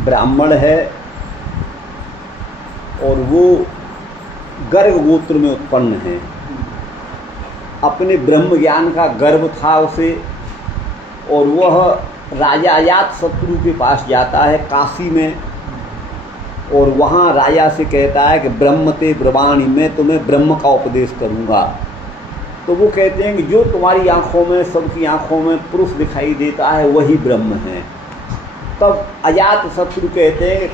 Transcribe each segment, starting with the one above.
ब्राह्मण है और वो गर्भ गोत्र में उत्पन्न है। अपने ब्रह्म ज्ञान का गर्व था उसे, और वह राजा अजातशत्रु के पास जाता है काशी में, और वहाँ राजा से कहता है कि ब्रह्म ते ब्रवाणी, मैं तुम्हें ब्रह्म का उपदेश करूँगा। तो वो कहते हैं कि जो तुम्हारी आँखों में, सबकी आँखों में पुरुष दिखाई देता है वही ब्रह्म है। तब अजातशत्रु कहते हैं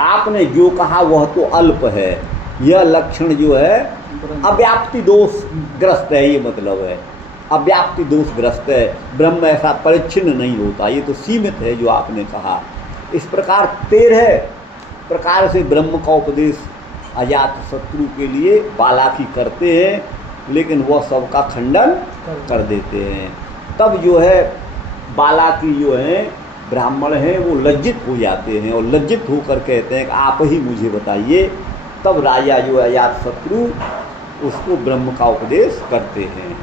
आपने जो कहा वह तो अल्प है, यह लक्षण जो है अव्याप्ति दोष ग्रस्त है, ये मतलब है अव्याप्ति दोष ग्रस्त है। ब्रह्म ऐसा परिच्छिन्न नहीं होता, ये तो सीमित है जो आपने कहा। इस प्रकार 13 प्रकार से ब्रह्म का उपदेश अजातशत्रु के लिए बालाकी करते हैं, लेकिन वह सबका खंडन कर देते हैं। तब जो है बालाकी जो है ब्राह्मण हैं वो लज्जित हो जाते हैं, और लज्जित होकर कहते हैं कि आप ही मुझे बताइए। तब राजा जो है अजातशत्रु उसको ब्रह्म का उपदेश करते हैं।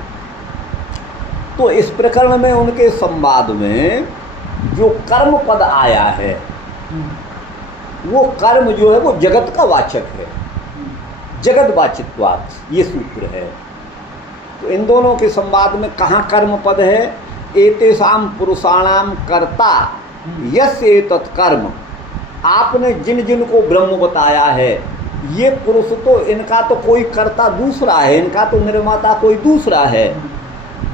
तो इस प्रकरण में उनके संवाद में जो कर्म पद आया है, वो कर्म जो है वो जगत का वाचक है, जगत वाचित्वात्, ये सूत्र है। तो इन दोनों के संवाद में कहाँ कर्म पद है? एतेषां पुरुषाणाम कर्ता यस्य एतत् कर्म, आपने जिन जिन को ब्रह्म बताया है, ये पुरुष तो इनका तो कोई कर्ता दूसरा है, इनका तो निर्माता कोई दूसरा है,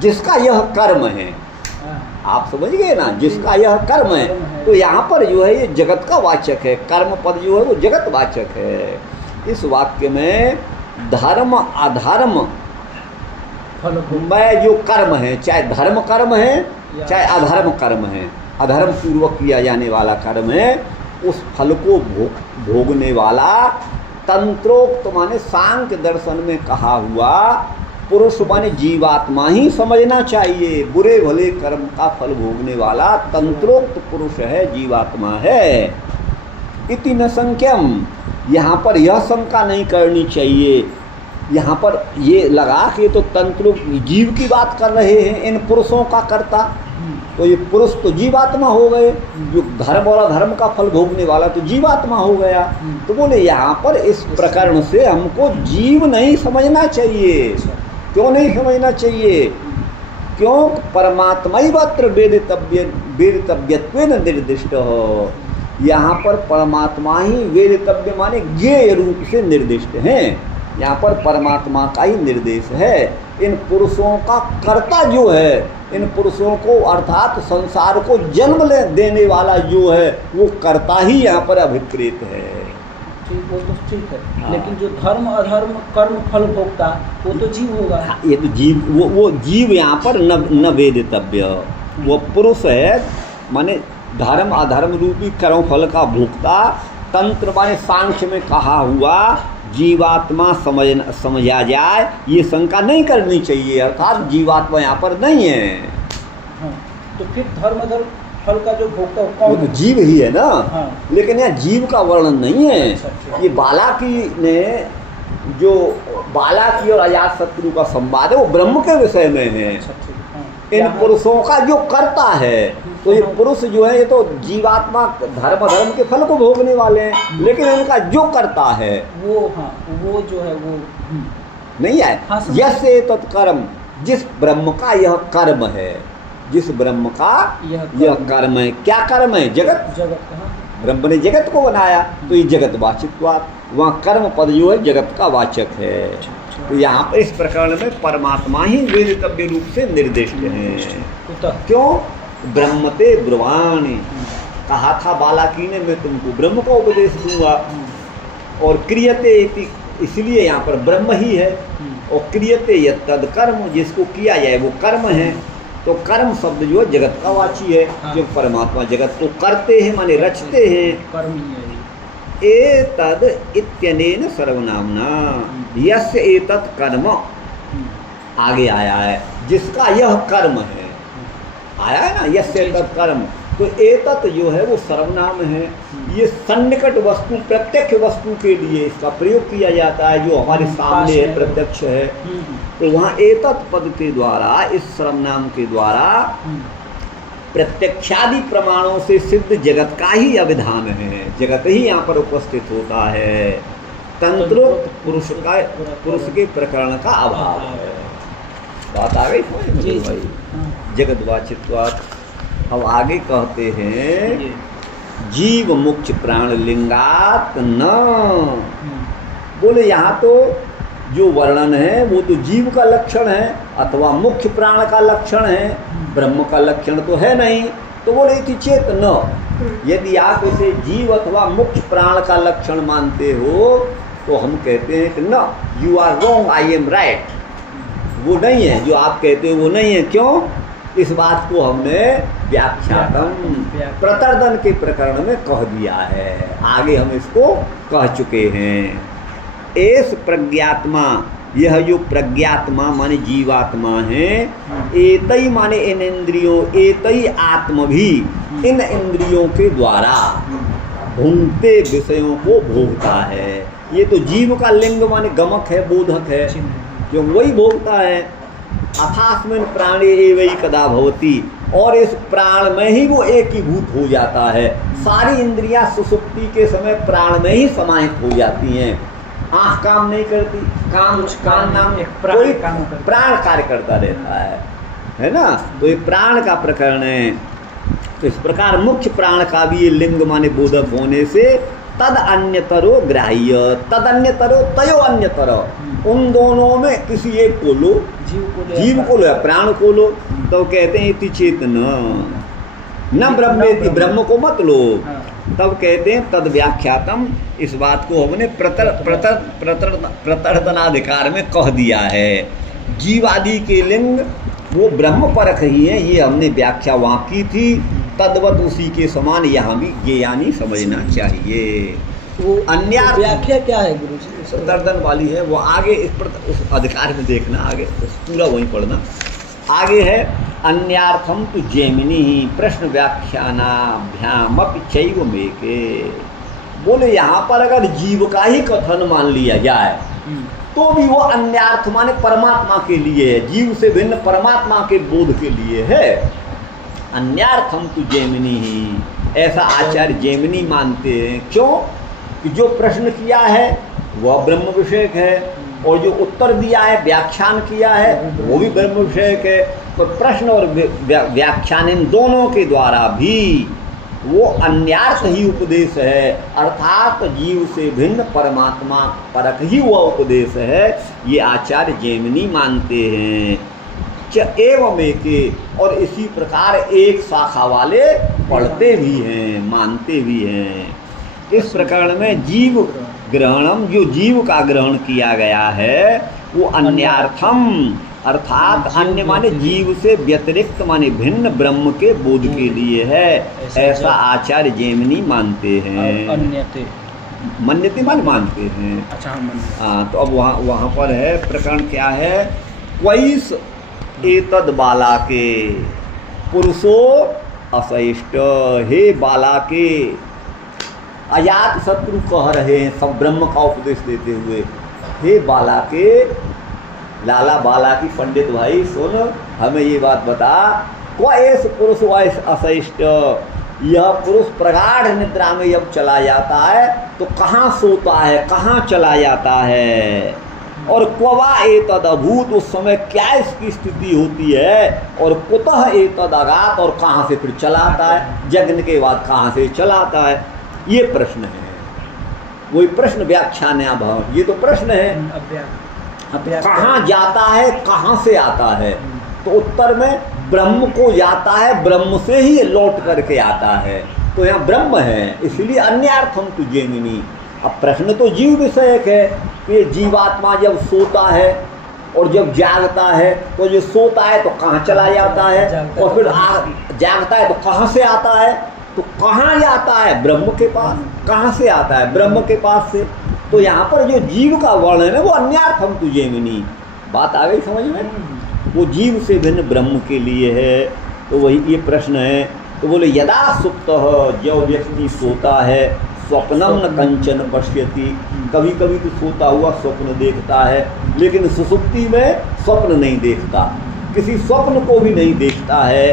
जिसका यह कर्म है। आप समझ गए ना, जिसका यह कर्म है। तो यहाँ पर जो है ये जगत का वाचक है, कर्म पद जो है वो जगत वाचक है। इस वाक्य में धर्म अधर्म में जो कर्म है, चाहे धर्म कर्म है चाहे अधर्म कर्म है, अधर्म पूर्वक किया जाने वाला कर्म है, उस फल को भोगने वाला तंत्रोक्त माने सांख्य दर्शन में कहा हुआ पुरुष माने जीवात्मा ही समझना चाहिए। बुरे भले कर्म का फल भोगने वाला तंत्रोक्त पुरुष है, जीवात्मा है। इति न संख्यम, यहाँ पर यह शंका नहीं करनी चाहिए। यहाँ पर ये लगा कि तो तंत्र जीव की बात कर रहे हैं, इन पुरुषों का कर्ता, तो ये पुरुष तो जीवात्मा हो गए, जो धर्म और अधर्म का फल भोगने वाला तो जीवात्मा हो गया। तो बोले यहाँ पर इस प्रकरण से हमको जीव नहीं समझना चाहिए। क्यों नहीं समझना चाहिए? क्यों? परमात्मैवत्र वेदितव्यत्वेन निर्दिष्ट हो। यहाँ पर परमात्मा ही वेदितव्य माने ज्ञेय रूप से निर्दिष्ट हैं। यहाँ पर परमात्मा का ही निर्देश है। इन पुरुषों का कर्ता जो है, इन पुरुषों को अर्थात संसार को जन्म देने वाला जो है वो कर्ता ही यहाँ पर अभिप्रेत है। ठीक, वो तो ठीक है। हाँ। लेकिन जो धर्म अधर्म कर्म फल भोगता वो तो जीव होगा। हाँ, ये तो जीव, वो जीव यहाँ पर न वेदितव्य, वो पुरुष है, माने धर्म अधर्म रूपी कर्म फल का भोक्ता। तंत्र माने सांख्य में कहा हुआ जीवात्मा समझा जाए, ये शंका नहीं करनी चाहिए, अर्थात जीवात्मा यहाँ पर नहीं है। हाँ, तो फिर धर्म अधर्म फल का जो भोक्ता कौन? तो जीव ही है ना। हाँ। लेकिन यहाँ जीव का वर्णन नहीं है। ये बालाकी ने जो बालाकी और अजातशत्रु का संवाद है वो ब्रह्म के विषय में है। इन पुरुषों का जो करता है, तो ये पुरुष जो है ये तो जीवात्मा धर्म धर्म के फल को भोगने वाले हैं, लेकिन इनका जो करता है वो, हाँ, वो जो है वो नहीं है। हाँ, यस्य तत्कर्म, जिस ब्रह्म का यह कर्म है, जिस ब्रह्म का यह कर्म है। क्या कर्म है? जगत। जगत, ब्रह्म ने जगत को बनाया, तो ये जगत वाचित्वात्, वहाँ कर्म पद जो है जगत का वाचक है। तो यहाँ पर इस प्रकरण में परमात्मा ही वेदितव्य रूप से निर्दिष्ट है। क्यों? ब्रह्म ते ब्रवाणी, कहा था बालाकी ने मैं तुमको ब्रह्म का उपदेश दूंगा, और क्रियते, इसलिए यहाँ पर ब्रह्म ही है, और क्रियते यत्तद् कर्म, जिसको किया जाए वो कर्म है। तो कर्म शब्द जो है जगत का वाची है। हाँ। जो परमात्मा जगत को करते हैं माने रचते हैं, कर्म ही है। एतद् इत्यनेन सर्वनामना, यस्य एतत् कर्म, आगे आया है जिसका यह कर्म है, आया है ना, यस्य एतत् कर्म। तो एतत् जो है वो सर्वनाम है, ये सन्निकट वस्तु प्रत्यक्ष वस्तु के लिए इसका प्रयोग किया जाता है, जो हमारे सामने है, प्रत्यक्ष है। तो वहाँ एतत् पद के द्वारा, इस सर्वनाम के द्वारा प्रत्यक्षादि प्रमाणों से सिद्ध जगत का ही अभिधान है, जगत ही यहाँ पर उपस्थित होता है, तंत्रोक्त पुरुष के प्रकरण का अभाव है। बात आ गई भाई, जगद्वाचित्वात्। अब आगे कहते हैं जीव मुख्य प्राण लिंगात न। बोले यहाँ तो जो वर्णन है वो तो जीव का लक्षण है अथवा मुख्य प्राण का लक्षण है, ब्रह्म का लक्षण तो है नहीं। तो बोले इति चेत न, यदि आप इसे जीव अथवा मुख्य प्राण का लक्षण मानते हो तो हम कहते हैं कि न, you are wrong, I am right. वो नहीं है, जो आप कहते हो वो नहीं है। क्यों? इस बात को हमने व्याख्यातम प्रतर्दन के प्रकरण में कह दिया है, आगे हम इसको कह चुके हैं। एस प्रज्ञात्मा, यह जो प्रज्ञात्मा माने जीवात्मा है, एतई माने इन इंद्रियों, एतई आत्म भी इन इंद्रियों के द्वारा भूंगते विषयों को भोगता है। ये तो जीव का लिंग माने गमक है, बोधक है, जो वही भोगता है। अथास्मिन् प्राणे एवं कदा भवति, और इस प्राण में ही वो एकीभूत हो जाता है। सारी इंद्रियां सुसुप्ति के समय प्राण में ही समाहित हो जाती हैं। आँख काम नहीं करती, कान नाम कोई प्राण कार्य करता रहता है ना। तो ये प्राण का प्रकरण है। तो इस प्रकार मुख्य प्राण का भी ये लिंग माने बोधक होने से तद अन्यतरो ग्राह्य, तद अन्यतरो तयो अन्यतरो, उन दोनों में किसी एक को लो, जीव को लो या प्राण को लो। तो कहते हैं इति चेत न ब्रह्मेति, ब्रह्म को मत लो। तब कहते हैं तद व्याख्यातम, इस बात को हमने प्रतर्दनाधिकार में कह दिया है। जीवादि के लिंग वो ब्रह्म परख ही है, ये हमने व्याख्या वहाँ की थी। तद्वत उसी के समान यहाँ भी ज्ञानी समझना चाहिए। वो अन्य व्याख्या क्या है गुरु जी? प्रतर्दन वाली है, वो आगे इस पर उस अधिकार में देखना, आगे पूरा वहीं पढ़ना। आगे है अन्यार्थम तो जैमिनी प्रश्न व्याख्यानाभ्यामपि चैव मेके। बोले यहाँ पर अगर जीव का ही कथन मान लिया जाए तो भी वो अन्यार्थ माने परमात्मा के लिए है, जीव से भिन्न परमात्मा के बोध के लिए है। अन्यार्थम तो जैमिनी ही, ऐसा आचार्य जैमिनी मानते हैं। क्यों? कि जो प्रश्न किया है वह ब्रह्म विषयक है, और जो उत्तर दिया है, व्याख्यान किया है, वो भी ब्रह्म विषयक है। तो प्रश्न और व्याख्यान इन दोनों के द्वारा भी वो अन्यार्थ ही उपदेश है, अर्थात जीव से भिन्न परमात्मा परक ही वह उपदेश है। ये आचार्य जैमिनी मानते हैं। एवं एके, और इसी प्रकार एक शाखा वाले पढ़ते भी हैं, मानते भी हैं। इस प्रकरण में जीव ग्रहणम, जो जीव का ग्रहण किया गया है वो अन्यार्थम, अर्थात अन्य माने जीव से व्यतिरिक्त माने भिन्न ब्रह्म के बोध के लिए है, ऐसा आचार्य जैमिनी मानते हैं। मन्यते मानते हैं। अच्छा, हाँ। तो अब वहाँ पर है प्रकरण क्या है? क्वैस एतद बाला के पुरुषो असहिष्ट। हे बाला के, अजात शत्रु कह रहे हैं सब ब्रह्म का उपदेश देते हुए, हे बाला के, लाला बाला की पंडित भाई सुन, हमें ये बात बता, क्वैस पुरुष वैस असहिष्ट। यह पुरुष प्रगाढ़ निद्रा में जब चला जाता है तो कहाँ सोता है, कहाँ चला जाता है, और क्ववा एतद अभूत, उस समय क्या इसकी स्थिति होती है, और कुतः एतद अगात, और कहाँ से फिर चलाता है, जगने के बाद कहाँ से चलाता है। ये प्रश्न है, वही प्रश्न व्याख्यान है। भाव ये तो प्रश्न है, कहाँ जाता है, कहाँ से आता है। तो उत्तर में ब्रह्म को जाता है, ब्रह्म से ही लौट करके आता है। तो यहाँ ब्रह्म है, इसलिए अन्यार्थम तु जैमिनी। अब प्रश्न तो जीव विषयक है कि जीवात्मा जब सोता है और जब जागता है, तो जो सोता है तो कहाँ चला जाता है, और फिर जागता है तो कहाँ से आता है, तो कहाँ जाता है, ब्रह्म के पास। कहाँ से आता है, ब्रह्म के पास से। तो यहाँ पर जो जीव का वर्णन है वो अन्यार्थम तु जैमिनी। बात आ गई समझ में? वो जीव से भिन्न ब्रह्म के लिए है। तो वही ये प्रश्न है। तो बोले यदा सुप्तः, जब व्यक्ति सोता है, स्वप्नम न कंचन पश्यति, कभी कभी तो सोता हुआ स्वप्न देखता है, लेकिन सुसुप्ति में स्वप्न नहीं देखता, किसी स्वप्न को भी नहीं देखता है।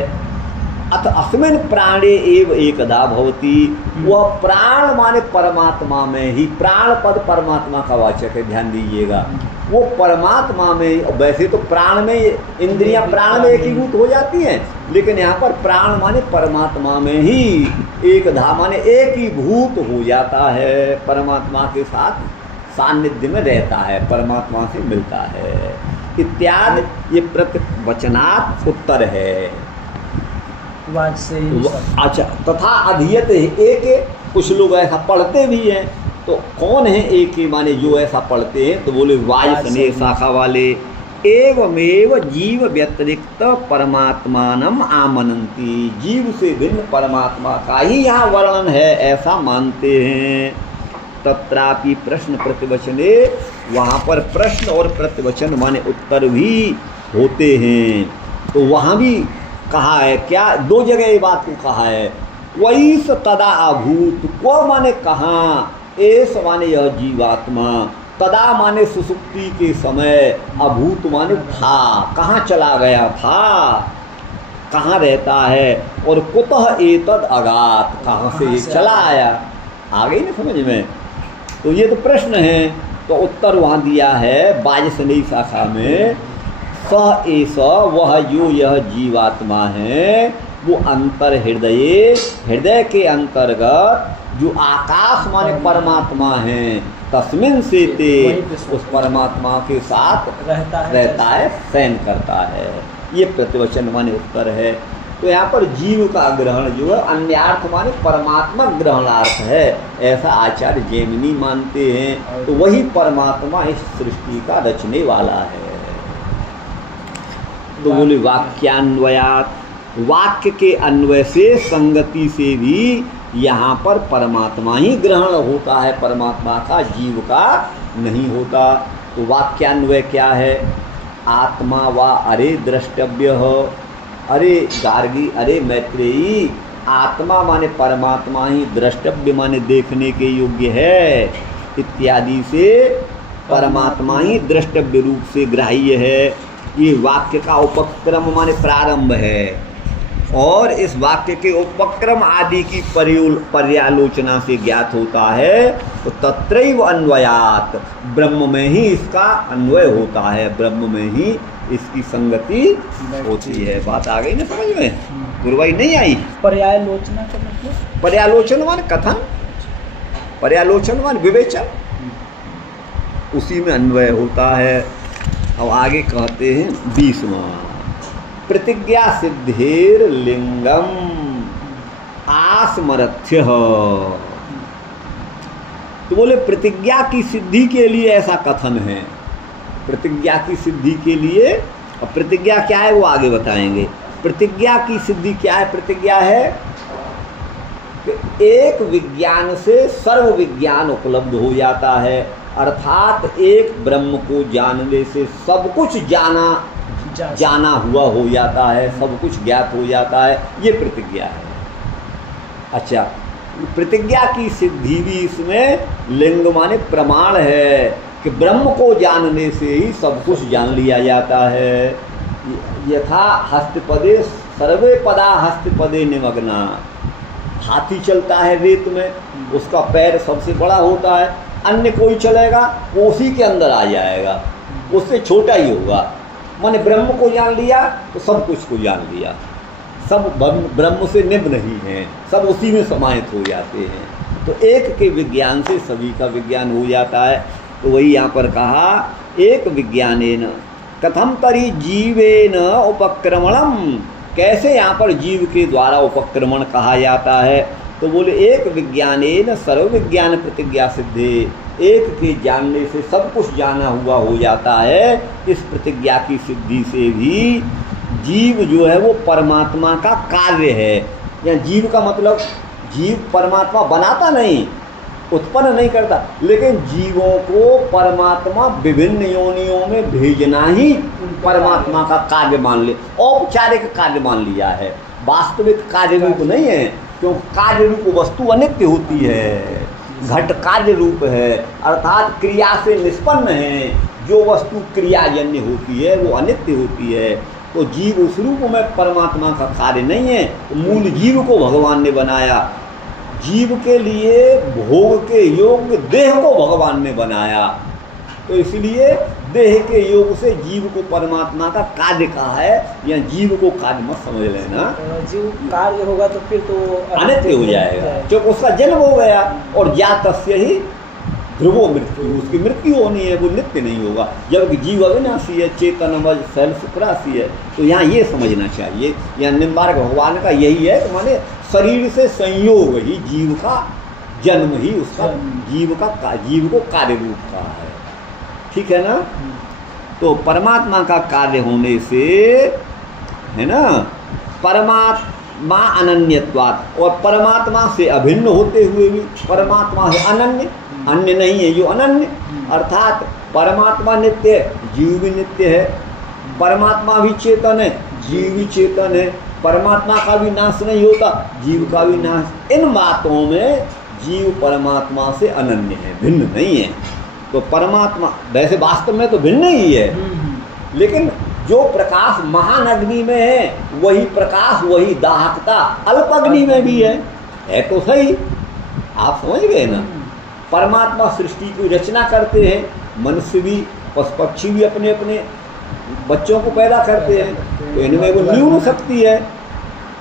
अथ अस्मिन् प्राणे एव एकदा भवति, वह प्राण माने परमात्मा में ही, प्राण पद परमात्मा का वाचक है, ध्यान दीजिएगा। वो परमात्मा में, वैसे तो प्राण में इंद्रियां प्राण में एकीभूत हो जाती हैं, लेकिन यहाँ पर प्राण माने परमात्मा में ही एकधा माने एकीभूत हो जाता है, परमात्मा के साथ सान्निध्य में रहता है, परमात्मा से मिलता है इत्यादि। ये प्रतिवचनात् उत्तर है। वाच से अच्छा, तथा अधीयत एक, कुछ लोग ऐसा पढ़ते भी हैं, तो कौन है एक ही माने जो ऐसा पढ़ते हैं, तो बोले वाजसनेय शाखा वाले, एवमेव जीव व्यतिरिक्त परमात्मानम आमनन्ति, जीव से भिन्न परमात्मा का ही यहाँ वर्णन है ऐसा मानते हैं। तत्रापि प्रश्न प्रतिवचने, वहाँ पर प्रश्न और प्रतिवचन माने उत्तर भी होते हैं। तो वहाँ भी कहा है, क्या दो जगह ये बात को कहा है, वही स तदा अभूत, को माने कहाँ, एस माने यह जीवात्मा, तदा माने सुसुप्ति के समय, अभूत माने था, कहाँ चला गया था, कहाँ रहता है, और कुतः एतद अगात, कहाँ से ये चला आया, आ गई ना समझ में। तो ये तो प्रश्न है, तो उत्तर वहाँ दिया है वाजसनेयी शाखा में, स एस, वह जो यह जीवात्मा है, वो अंतर हृदय, हृदय के अंतर्गत जो आकाश माने परमात्मा है, तस्मिन से ते, उस परमात्मा के साथ रहता है, शयन करता है। ये प्रतिवचन माने उत्तर है। तो यहाँ पर जीव का ग्रहण जो है अन्यार्थ माने परमात्मा ग्रहणार्थ है, ऐसा आचार्य जैमिनी मानते हैं। तो वही परमात्मा इस सृष्टि का रचने वाला है। तो बोले वाक्यान्वयात, वाक्य के अन्वय से, संगति से भी यहाँ पर परमात्मा ही ग्रहण होता है, परमात्मा का, जीव का नहीं होता। तो वाक्यान्वय क्या है, आत्मा वा अरे द्रष्टव्य हो, अरे गार्गी, अरे मैत्रेयी, आत्मा माने परमात्मा ही द्रष्टव्य माने देखने के योग्य है, इत्यादि से परमात्मा ही द्रष्टव्य रूप से ग्राह्य है। ये वाक्य का उपक्रम माने प्रारंभ है, और इस वाक्य के उपक्रम आदि की पर्यालोचना से ज्ञात होता है। तो तत्रैव अन्वयात, ब्रह्म में ही इसका अन्वय होता है, ब्रह्म में ही इसकी संगति होती है। बात आ गई ना समझ में, गुरुवाई नहीं आई। पर्यालोचना का मतलब, पर्यालोचन मान कथन, पर्यालोचन मान विवेचन, उसी में अन्वय होता है। अब आगे कहते हैं 20वां, प्रतिज्ञा सिद्धेर लिंगम आस्मरथ्य। तो बोले प्रतिज्ञा की सिद्धि के लिए ऐसा कथन है, प्रतिज्ञा की सिद्धि के लिए। और प्रतिज्ञा क्या है वो आगे बताएंगे। प्रतिज्ञा की सिद्धि क्या है, प्रतिज्ञा है कि एक विज्ञान से सर्व विज्ञान उपलब्ध हो जाता है, अर्थात एक ब्रह्म को जानने से सब कुछ जाना हुआ हो जाता है, सब कुछ ज्ञात हो जाता है, ये प्रतिज्ञा है। अच्छा, प्रतिज्ञा की सिद्धि भी इसमें लिंग माने प्रमाण है कि ब्रह्म को जानने से ही सब कुछ जान लिया जाता है। यथा हस्तपदे सर्वे पदा हस्तपदे निमग्ना, हाथी चलता है रेत में, उसका पैर सबसे बड़ा होता है, अन्य कोई चलेगा वो उसी के अंदर आ जाएगा, उससे छोटा ही होगा। माने ब्रह्म को जान लिया तो सब कुछ को जान लिया, सब ब्रह्म से निम्न नहीं है, सब उसी में समाहित हो जाते हैं। तो एक के विज्ञान से सभी का विज्ञान हो जाता है। तो वही यहाँ पर कहा, एक विज्ञानेन कथम तरी जीवेन उपक्रमणम, कैसे यहाँ पर जीव के द्वारा उपक्रमण कहा जाता है। तो बोले एक विज्ञानेन सर्व विज्ञान प्रतिज्ञा सिद्धे, एक के जानने से सब कुछ जाना हुआ हो जाता है। इस प्रतिज्ञा की सिद्धि से भी जीव जो है वो परमात्मा का कार्य है। या जीव का मतलब जीव परमात्मा बनाता नहीं, उत्पन्न नहीं करता, लेकिन जीवों को परमात्मा विभिन्न योनियों में भेजना ही परमात्मा का कार्य मान ले, औपचारिक कार्य मान लिया है, वास्तविक कार्य रूप नहीं है। क्योंकि कार्य रूप वस्तु अनित्य होती है, घट कार्य रूप है, अर्थात क्रिया से निष्पन्न है। जो वस्तु क्रियाजन्य होती है वो अनित्य होती है, तो जीव उस रूप में परमात्मा का कार्य नहीं है। तो मूल जीव को भगवान ने बनाया, जीव के लिए भोग के योग्य देह को भगवान ने बनाया। तो इसलिए देह के योग से जीव को परमात्मा का कार्य कहा है, या जीव को कार्य मत समझ लेना। जीव कार्य होगा तो फिर तो अनित्य हो जाएगा, क्योंकि उसका जन्म हो गया। और जातस्य ही ध्रुवो मृत्यु, उसकी मृत्यु होनी है, वो नित्य नहीं होगा। जबकि जीव अविनाशी है, चेतन शैल सुप्रासी है। तो यहाँ ये समझना चाहिए, यहाँ निम्बार्क भगवान का यही है, तो माने शरीर से संयोग ही जीव का जन्म ही उसका जीव को कार्य रूप का है। ठीक है ना। तो परमात्मा का कार्य होने से है ना, परमात्मा अनन्यत्वात्, और परमात्मा से अभिन्न होते हुए भी परमात्मा है अनन्य, अन्य नहीं है जो अनन्य। अर्थात परमात्मा नित्य है, जीव भी नित्य है। परमात्मा भी चेतन है, जीव भी चेतन है। परमात्मा का भी नाश नहीं होता, जीव का भी नाश। इन बातों में जीव परमात्मा से अनन्य है, भिन्न नहीं है। तो परमात्मा वैसे वास्तव में तो भिन्न ही है, लेकिन जो प्रकाश महान अग्नि में है वही प्रकाश, वही दाहकता अल्प अग्नि में भी है तो सही। आप समझ गए ना। परमात्मा सृष्टि की रचना करते हैं, मनुष्य भी पशु पक्षी भी अपने अपने बच्चों को पैदा करते हैं, तो इनमें वो न्यून शक्ति है।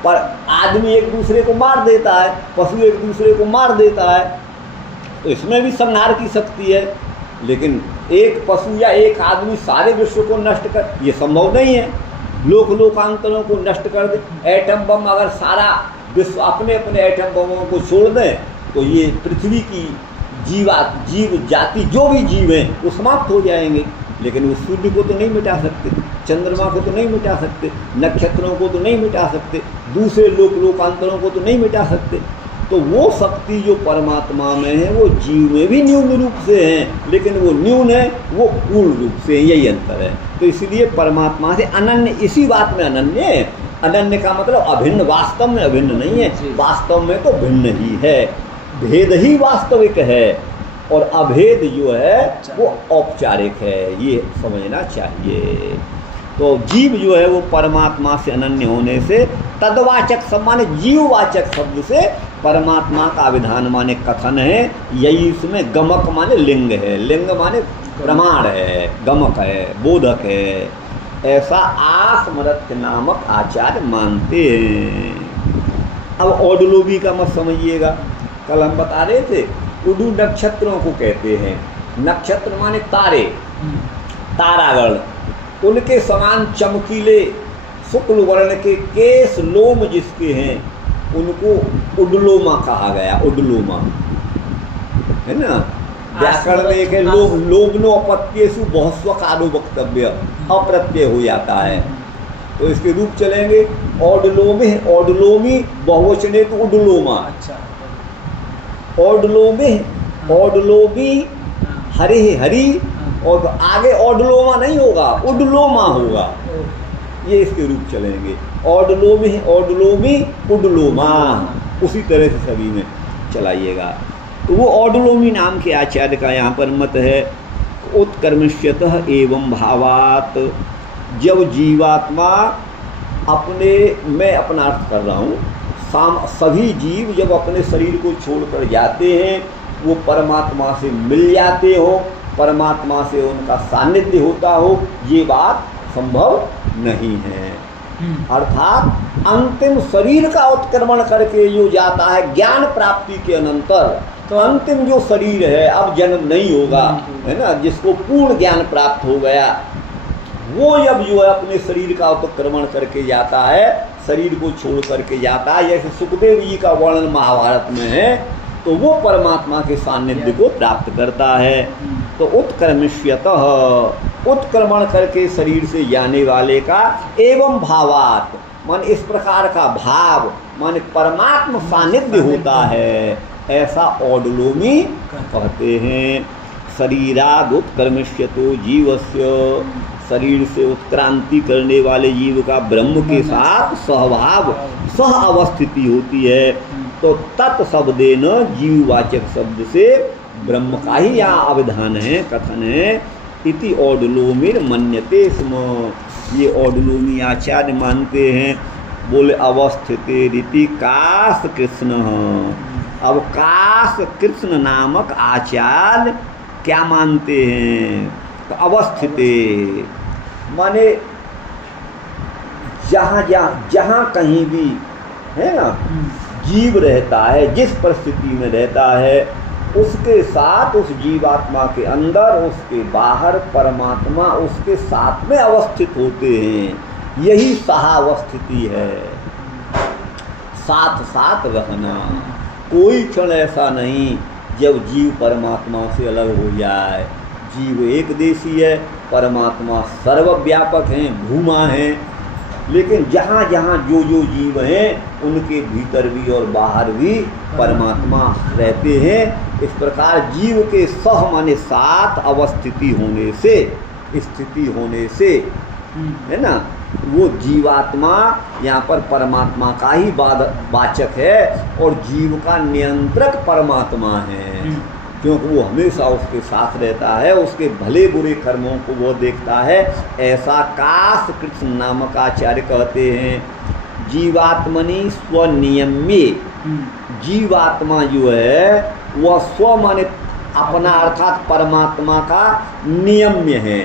पर आदमी एक दूसरे को मार देता है, पशु एक दूसरे को मार देता है, तो इसमें भी संहार की शक्ति है। लेकिन एक पशु या एक आदमी सारे विश्व को नष्ट कर, ये संभव नहीं है। लोकांतरों को नष्ट कर दे, एटम बम अगर सारा विश्व अपने अपने एटम बमों को छोड़ दें तो ये पृथ्वी की जीव जाति जो भी जीव हैं वो समाप्त हो जाएंगे। लेकिन वो सूर्य को तो नहीं मिटा सकते, चंद्रमा को तो नहीं मिटा सकते, नक्षत्रों को तो नहीं मिटा सकते, दूसरे लोकांतरों को तो नहीं मिटा सकते। तो वो शक्ति जो परमात्मा में है वो जीव में भी न्यून रूप से है, लेकिन वो न्यून है, वो पूर्ण रूप से, यही अंतर है। तो इसलिए परमात्मा से अनन्य, इसी बात में अनन्य है। अनन्य का मतलब अभिन्न, वास्तव में अभिन्न नहीं है, वास्तव में तो भिन्न ही है। भेद ही वास्तविक है और अभेद जो है वो औपचारिक है, ये समझना चाहिए। तो जीव जो है वो परमात्मा से अनन्य होने से तद्वाचक शब्द माने जीववाचक शब्द से परमात्मा का विधान माने कथन है। यही इसमें गमक माने लिंग है, लिंग माने प्रमाण है, गमक है, बोधक है, ऐसा आस्मरत्य नामक आचार्य मानते हैं। अब ओडलोबी का मत समझिएगा, कल हम बता रहे थे उडू नक्षत्रों को कहते हैं। नक्षत्र माने तारे, तारागण, उनके समान चमकीले शुक्ल वर्ण के केस लोम जिसके हैं उनको उडलोमा कहा गया। उडलोमा है ना, व्याकरण में एक है लोमनो अपत्यसु बहुस्वकारो वक्तव्य, अप्रत्यय हो जाता है। तो इसके रूप चलेंगे ओडलोमे, ओडलोमी, बहुवचने तो उडलोमा। ओडलोमे, ओडलोमी, हरे हरी, और आगे ओडलोमा नहीं होगा, उडलोमा होगा, ये इसके रूप चलेंगे। ओडलोमी, ओडलोमी, उडलोमा, उसी तरह से सभी में चलाइएगा। तो वो ओडलोमी नाम के आचार्य का यहाँ पर मत है। उत्कर्मष्यतः एवं भावात, जब जीवात्मा अपने, मैं अपना अर्थ कर रहा हूँ, सभी जीव जब अपने शरीर को छोड़कर जाते हैं वो परमात्मा से मिल जाते हो, परमात्मा से उनका सानिध्य होता हो, ये बात संभव नहीं है। अर्थात अंतिम शरीर का उत्क्रमण करके जो जाता है ज्ञान प्राप्ति के अनंतर, तो अंतिम जो शरीर है अब जन्म नहीं होगा, है ना, जिसको पूर्ण ज्ञान प्राप्त हो गया, वो जब जो है अपने शरीर का उत्क्रमण करके जाता है, शरीर को छोड़ करके जाता है, जैसे सुखदेव जी का वर्णन महाभारत में है, तो वो परमात्मा के सानिध्य को प्राप्त करता है। तो उत्कर्मष्यतः, उत्क्रमण करके शरीर से जाने वाले का, एवं भावात मान इस प्रकार का भाव माने परमात्मा सानिध्य होता है, ऐसा ओडलोमी कहते हैं। शरीराद उत्कर्मष्यतो जीवस्य, शरीर से उत्क्रांति करने वाले जीव का ब्रह्म के साथ सहभाव, सह अवस्थिति होती है। तो तत् शब्देन जीववाचक शब्द से ब्रह्म का ही यहाँ अवधान है, कथन है। इति ओडलोमिर मन्यते स्म, ये औडलोमी आचार्य मानते हैं। बोले अवस्थिते रीति काश कृष्ण। अब काश कृष्ण नामक आचार्य क्या मानते हैं? तो अवस्थिते माने जहाँ कहीं भी है ना जीव रहता है, जिस परिस्थिति में रहता है, उसके साथ, उस जीवात्मा के अंदर, उसके बाहर परमात्मा उसके साथ में अवस्थित होते हैं। यही सहावस्थिति है, साथ साथ रहना। कोई क्षण ऐसा नहीं जब जीव परमात्मा से अलग हो जाए। जीव एक देशी है, परमात्मा सर्वव्यापक हैं, भूमा हैं। लेकिन जहाँ जहाँ जो जो जीव हैं उनके भीतर भी और बाहर भी परमात्मा रहते हैं। इस प्रकार जीव के सह माने साथ अवस्थिति होने से, स्थिति होने से, है ना, वो जीवात्मा यहाँ पर परमात्मा का ही वाचक है और जीव का नियंत्रक परमात्मा है, क्योंकि वो हमेशा उसके साथ रहता है, उसके भले बुरे कर्मों को वो देखता है। ऐसा काश कृष्ण नामक आचार्य कहते हैं। जीवात्मनि स्वनियम्ये, जीवात्मा जो है वह स्व माने अपना अर्थात परमात्मा का नियम्य है।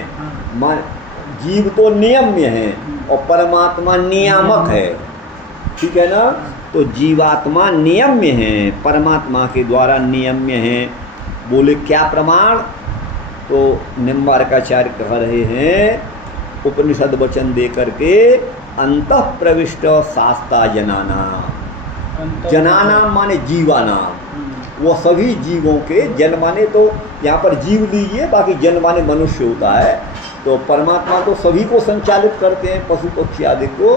जीव तो नियम्य है और परमात्मा नियामक है, ठीक है ना। तो जीवात्मा नियम्य है, परमात्मा के द्वारा नियम्य है। बोले क्या प्रमाण? तो निम्बारकाचार्य कह रहे हैं उपनिषद वचन दे करके, अंतः प्रविष्ट शास्ता जनाना। जनाना माने जीवानाम, वो सभी जीवों के, जन माने तो यहाँ पर जीव लीजिए, बाकी जन माने मनुष्य होता है। तो परमात्मा तो सभी को संचालित करते हैं, पशु पक्षी आदि को।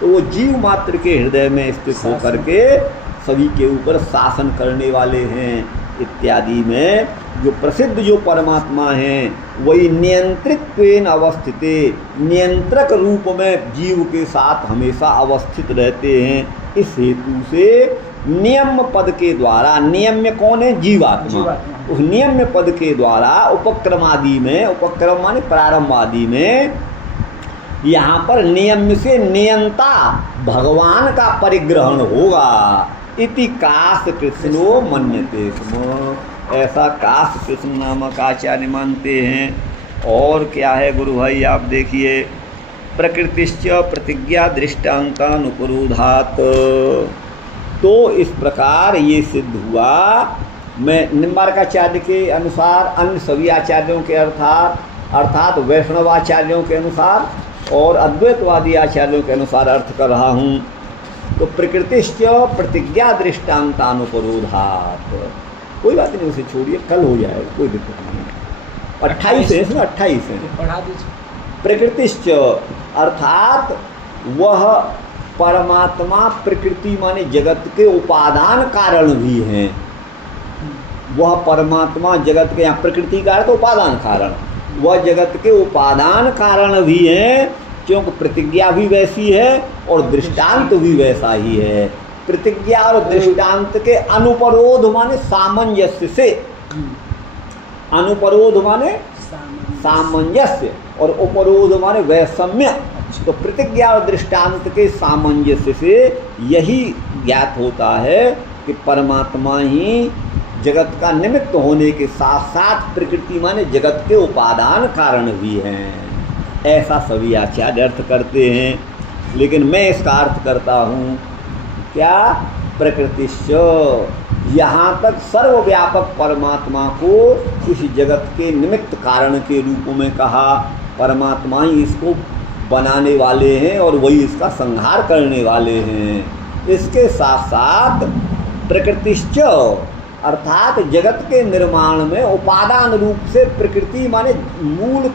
तो वो जीव मात्र के हृदय में स्थित होकर के सभी के ऊपर शासन करने वाले हैं इत्यादि में। जो प्रसिद्ध जो परमात्मा हैं वही नियंत्रित्वेन अवस्थिते, नियंत्रक रूप में जीव के साथ हमेशा अवस्थित रहते हैं। इस हेतु से नियम पद के द्वारा, नियम्य कौन है? जीवात्मा। उस नियम्य पद के द्वारा उपक्रम आदि में, उपक्रम माने प्रारंभ आदि में, यहाँ पर नियम से नियंता भगवान का परिग्रहण होगा। इति काश कृष्णो मन्यते स्म, ऐसा काश कृष्ण नामक आचार्य मानते हैं। और क्या है गुरु भाई, आप देखिए, प्रकृतिश्च प्रतिज्ञा दृष्टांतानुपरोधात। तो इस प्रकार ये सिद्ध हुआ। मैं निम्बारकाचार्य के अनुसार, अन्य सभी आचार्यों के अर्थात वैष्णवाचार्यों के अनुसार और अद्वैतवादी आचार्यों के अनुसार अर्थ कर रहा हूँ। तो प्रकृतिश्च प्रतिज्ञा दृष्टांतानुपरोधात, कोई बात नहीं, उसे छोड़िए, कल हो जाएगा, कोई दिक्कत नहीं। 28 है इसमें, 28 है। पढ़ा दीजिए। प्रकृतिश्च अर्थात वह परमात्मा, प्रकृति माने जगत के उपादान कारण भी हैं। वह परमात्मा जगत के, यहाँ प्रकृति का अर्थ उपादान कारण, वह जगत के उपादान कारण भी हैं, क्योंकि प्रतिज्ञा भी वैसी है और दृष्टांत भी वैसा ही है। प्रतिज्ञा और दृष्टांत के अनुपरोध माने सामंजस्य से, अनुपरोध माने सामंजस्य और उपरोध माने वैषम्य। तो प्रतिज्ञा और दृष्टांत के सामंजस्य से यही ज्ञात होता है कि परमात्मा ही जगत का निमित्त होने के साथ साथ प्रकृति माने जगत के उपादान कारण भी हैं। ऐसा सभी आचार्य अर्थ करते हैं, लेकिन मैं इसका अर्थ करता हूँ क्या? प्रकृतिश्च, यहाँ तक सर्वव्यापक परमात्मा को इस जगत के निमित्त कारण के रूप में कहा। परमात्मा ही इसको बनाने वाले हैं और वही इसका संहार करने वाले हैं। इसके साथ साथ प्रकृतिश्च अर्थात जगत के निर्माण में उपादान रूप से प्रकृति माने मूल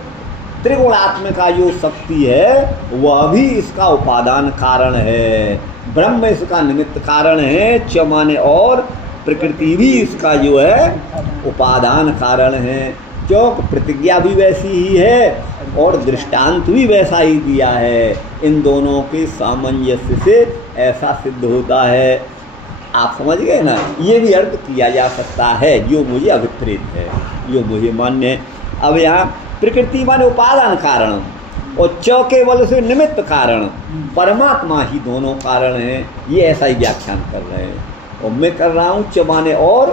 त्रिगुणात्मिका जो शक्ति है वह भी इसका उपादान कारण है। ब्रह्म इसका निमित्त कारण है, च माने और प्रकृति भी इसका जो है उपादान कारण है। क्योंकि प्रतिज्ञा भी वैसी ही है और दृष्टांत भी वैसा ही दिया है। इन दोनों के सामंजस्य से ऐसा सिद्ध होता है। आप समझ गए ना? ये भी अर्थ किया जा सकता है जो मुझे अभिप्रेत है, जो मुझे मान्य है। अब यहाँ प्रकृति माने उपादान कारण, और च केवल से निमित्त कारण, परमात्मा ही दोनों कारण हैं, ये ऐसा ही व्याख्यान कर रहे हैं। और मैं कर रहा हूँ च माने और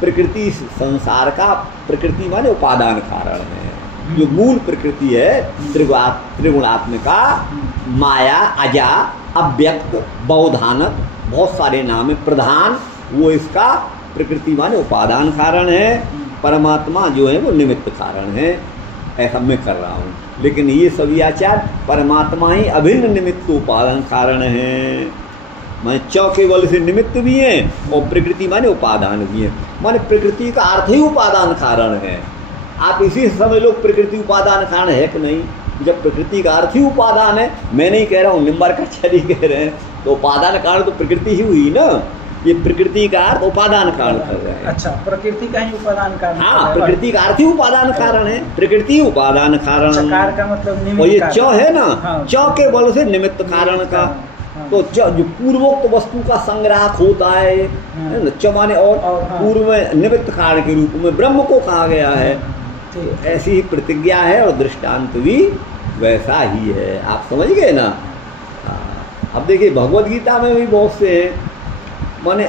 प्रकृति, संसार का प्रकृति माने उपादान कारण है, जो मूल प्रकृति है त्रिगुणात्मिका, माया, अजा, अव्यक्त, बहुधानक, बहुत सारे नाम है, प्रधान, वो इसका प्रकृति माने उपादान कारण है, परमात्मा जो है वो निमित्त कारण है, ऐसा मैं कर रहा हूँ। लेकिन ये सभी आचार्य परमात्मा ही अभिन्न निमित्त उपादान कारण है, माने च केवल से निमित्त भी हैं और प्रकृति माने उपादान भी है, माने प्रकृति का अर्थ ही उपादान कारण है। आप इसी से समझ लो प्रकृति उपादान कारण है कि नहीं। जब प्रकृति का अर्थ ही उपादान है, मैं नहीं कह रहा हूँ, निम्बार्काचार्य कह रहे हैं, तो उपादान कारण तो प्रकृति ही हुई ना, ये प्रकृति का अर्थ उपादान कारण कर रहे हैं। अच्छा, प्रकृति का ही उपादान कारण। हाँ, प्रकृति का अर्थ ही उपादान कारण है, प्रकृति उपादान कारण। चकार का मतलब निमित्त, और ये च है ना, हाँ, च के बल से निमित्त कारण का, हाँ, तो च जो पूर्वोक्त वस्तु का संग्राहक होता है ना, च माने और हाँ, पूर्व में निमित्त कारण के रूप में ब्रह्म को कहा गया है। तो ऐसी ही प्रतिज्ञा है और दृष्टांत भी वैसा ही है, आप समझ गए ना। अब देखिए भगवद गीता में भी बहुत से माने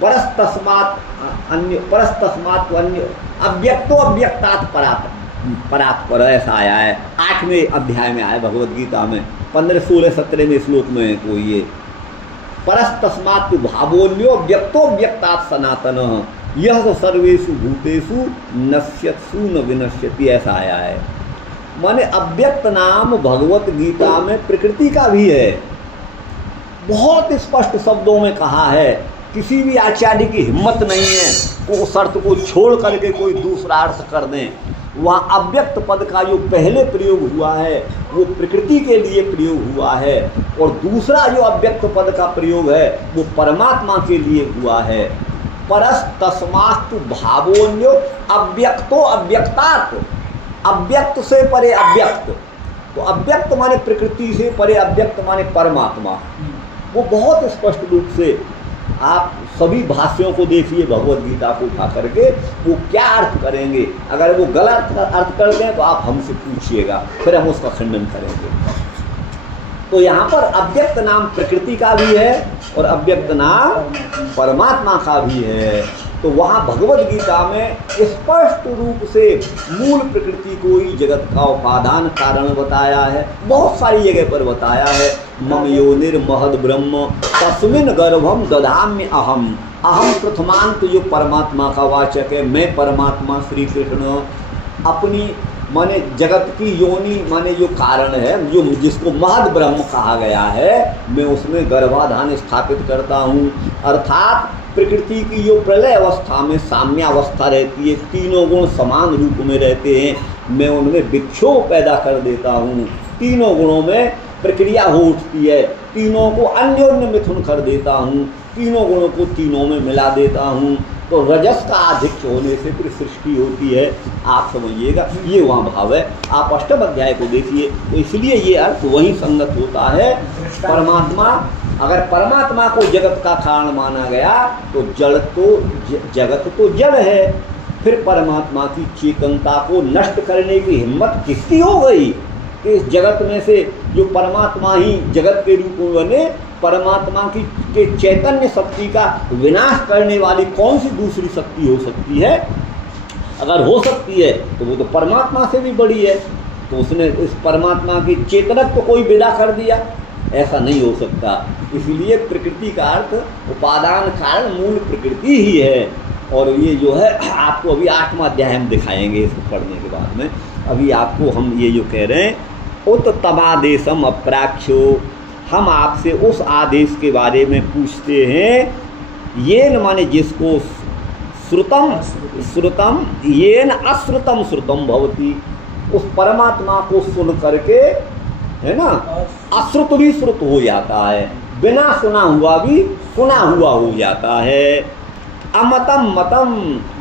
परस्तस्मात् अन्य अव्यक्तो अव्यक्तात् परात् पर, ऐसा आया है 8वें अध्याय में आया भगवद गीता में 15, 16, 17वें श्लोक में। कोई ये परस्तस्मात् भावोल्यो व्यक्तो व्यक्तात् सनातन यह तो सर्वेषु भूतेषु नश्यत्सु न विनश्यति, ऐसा आया है। माने अव्यक्त नाम भगवत गीता में प्रकृति का भी है, बहुत स्पष्ट शब्दों में कहा है। किसी भी आचार्य की हिम्मत नहीं है वो उस अर्थ को छोड़ करके कोई दूसरा अर्थ कर दें। वहाँ अव्यक्त पद का जो पहले प्रयोग हुआ है वो प्रकृति के लिए प्रयोग हुआ है, और दूसरा जो अव्यक्त पद का प्रयोग है वो परमात्मा के लिए हुआ है। परस्तस्मास्तु भावोन्यो अव्यक्तो अव्यक्तात्, अव्यक्त से परे अव्यक्त, तो अव्यक्त माने प्रकृति से परे अव्यक्त माने परमात्मा। वो बहुत स्पष्ट रूप से आप सभी भाष्यों को देखिए भगवद गीता को उठा करके वो क्या अर्थ करेंगे। अगर वो गलत अर्थ करते हैं तो आप हमसे पूछिएगा, फिर हम उसका खंडन करेंगे। तो यहाँ पर अव्यक्त नाम प्रकृति का भी है और अव्यक्त नाम परमात्मा का भी है। तो वहाँ भगवद गीता में स्पष्ट रूप से मूल प्रकृति को ही जगत का उपादान कारण बताया है, बहुत सारी जगह पर बताया है। मम योनिर्महद ब्रह्म तस्मिन् गर्भम दधाम्य अहम, अहम प्रथमांत, जो परमात्मा का वाचक है, मैं परमात्मा श्री कृष्ण अपनी माने जगत की योनि माने जो कारण है, जो जिसको महद ब्रह्म कहा गया है, मैं उसमें गर्भाधान स्थापित करता हूँ। अर्थात प्रकृति की जो प्रलय अवस्था में साम्यावस्था रहती है, तीनों गुण समान रूप में रहते हैं, मैं उनमें विक्षोभ पैदा कर देता हूँ। तीनों गुणों में प्रक्रिया हो उठती है, तीनों को अन्योन्य मिथुन कर देता हूँ, तीनों गुणों को तीनों में मिला देता हूँ। तो रजस का आधिक्य होने से फिर सृष्टि होती है, आप समझिएगा, ये वहाँ भाव है। आप अष्टम अध्याय को देखिए, तो इसलिए ये अर्थ वही संगत होता है। परमात्मा, अगर परमात्मा को जगत का कारण माना गया तो जड़ तो जगत तो जड़ है, फिर परमात्मा की चेतनता को नष्ट करने की हिम्मत किसकी हो गई कि इस जगत में से जो परमात्मा ही जगत के रूप में बने, परमात्मा की के चैतन्य शक्ति का विनाश करने वाली कौन सी दूसरी शक्ति हो सकती है? अगर हो सकती है तो वो तो परमात्मा से भी बड़ी है। तो उसने इस परमात्मा की चेतनत्व को कोई विदा कर दिया, ऐसा नहीं हो सकता। इसलिए प्रकृति का अर्थ उपादान कारण मूल प्रकृति ही है। और ये जो है आपको अभी 8वां अध्याय हम दिखाएंगे इसको पढ़ने के बाद में। अभी आपको हम ये जो कह रहे हैं, उत तमादेशम अप्राक्षो, हम आपसे उस आदेश के बारे में पूछते हैं, ये न माने जिसको श्रुतम श्रुतम ये न अश्रुतम श्रुतम भवती, उस परमात्मा को सुन करके, है ना, अश्रुत भी श्रुत हो जाता है, बिना सुना हुआ भी सुना हुआ हो जाता है। अमतम मतम,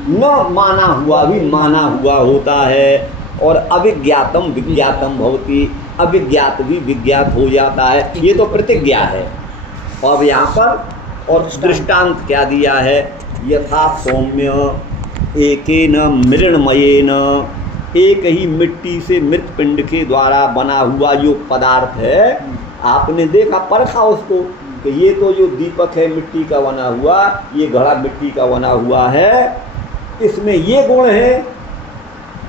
न माना हुआ भी माना हुआ होता है। और अविज्ञातम विज्ञातम भवती, अविज्ञात भी विज्ञात हो जाता है। ये तो प्रतिज्ञा है। अब यहाँ पर और दृष्टांत क्या दिया है, यथा सौम्य एकेन मृण्मयेन एक ही मिट्टी से मृत पिंड के द्वारा बना हुआ जो पदार्थ है, आपने देखा, परखा उसको कि ये तो जो दीपक है मिट्टी का बना हुआ, ये घड़ा मिट्टी का बना हुआ है, इसमें ये गुण है।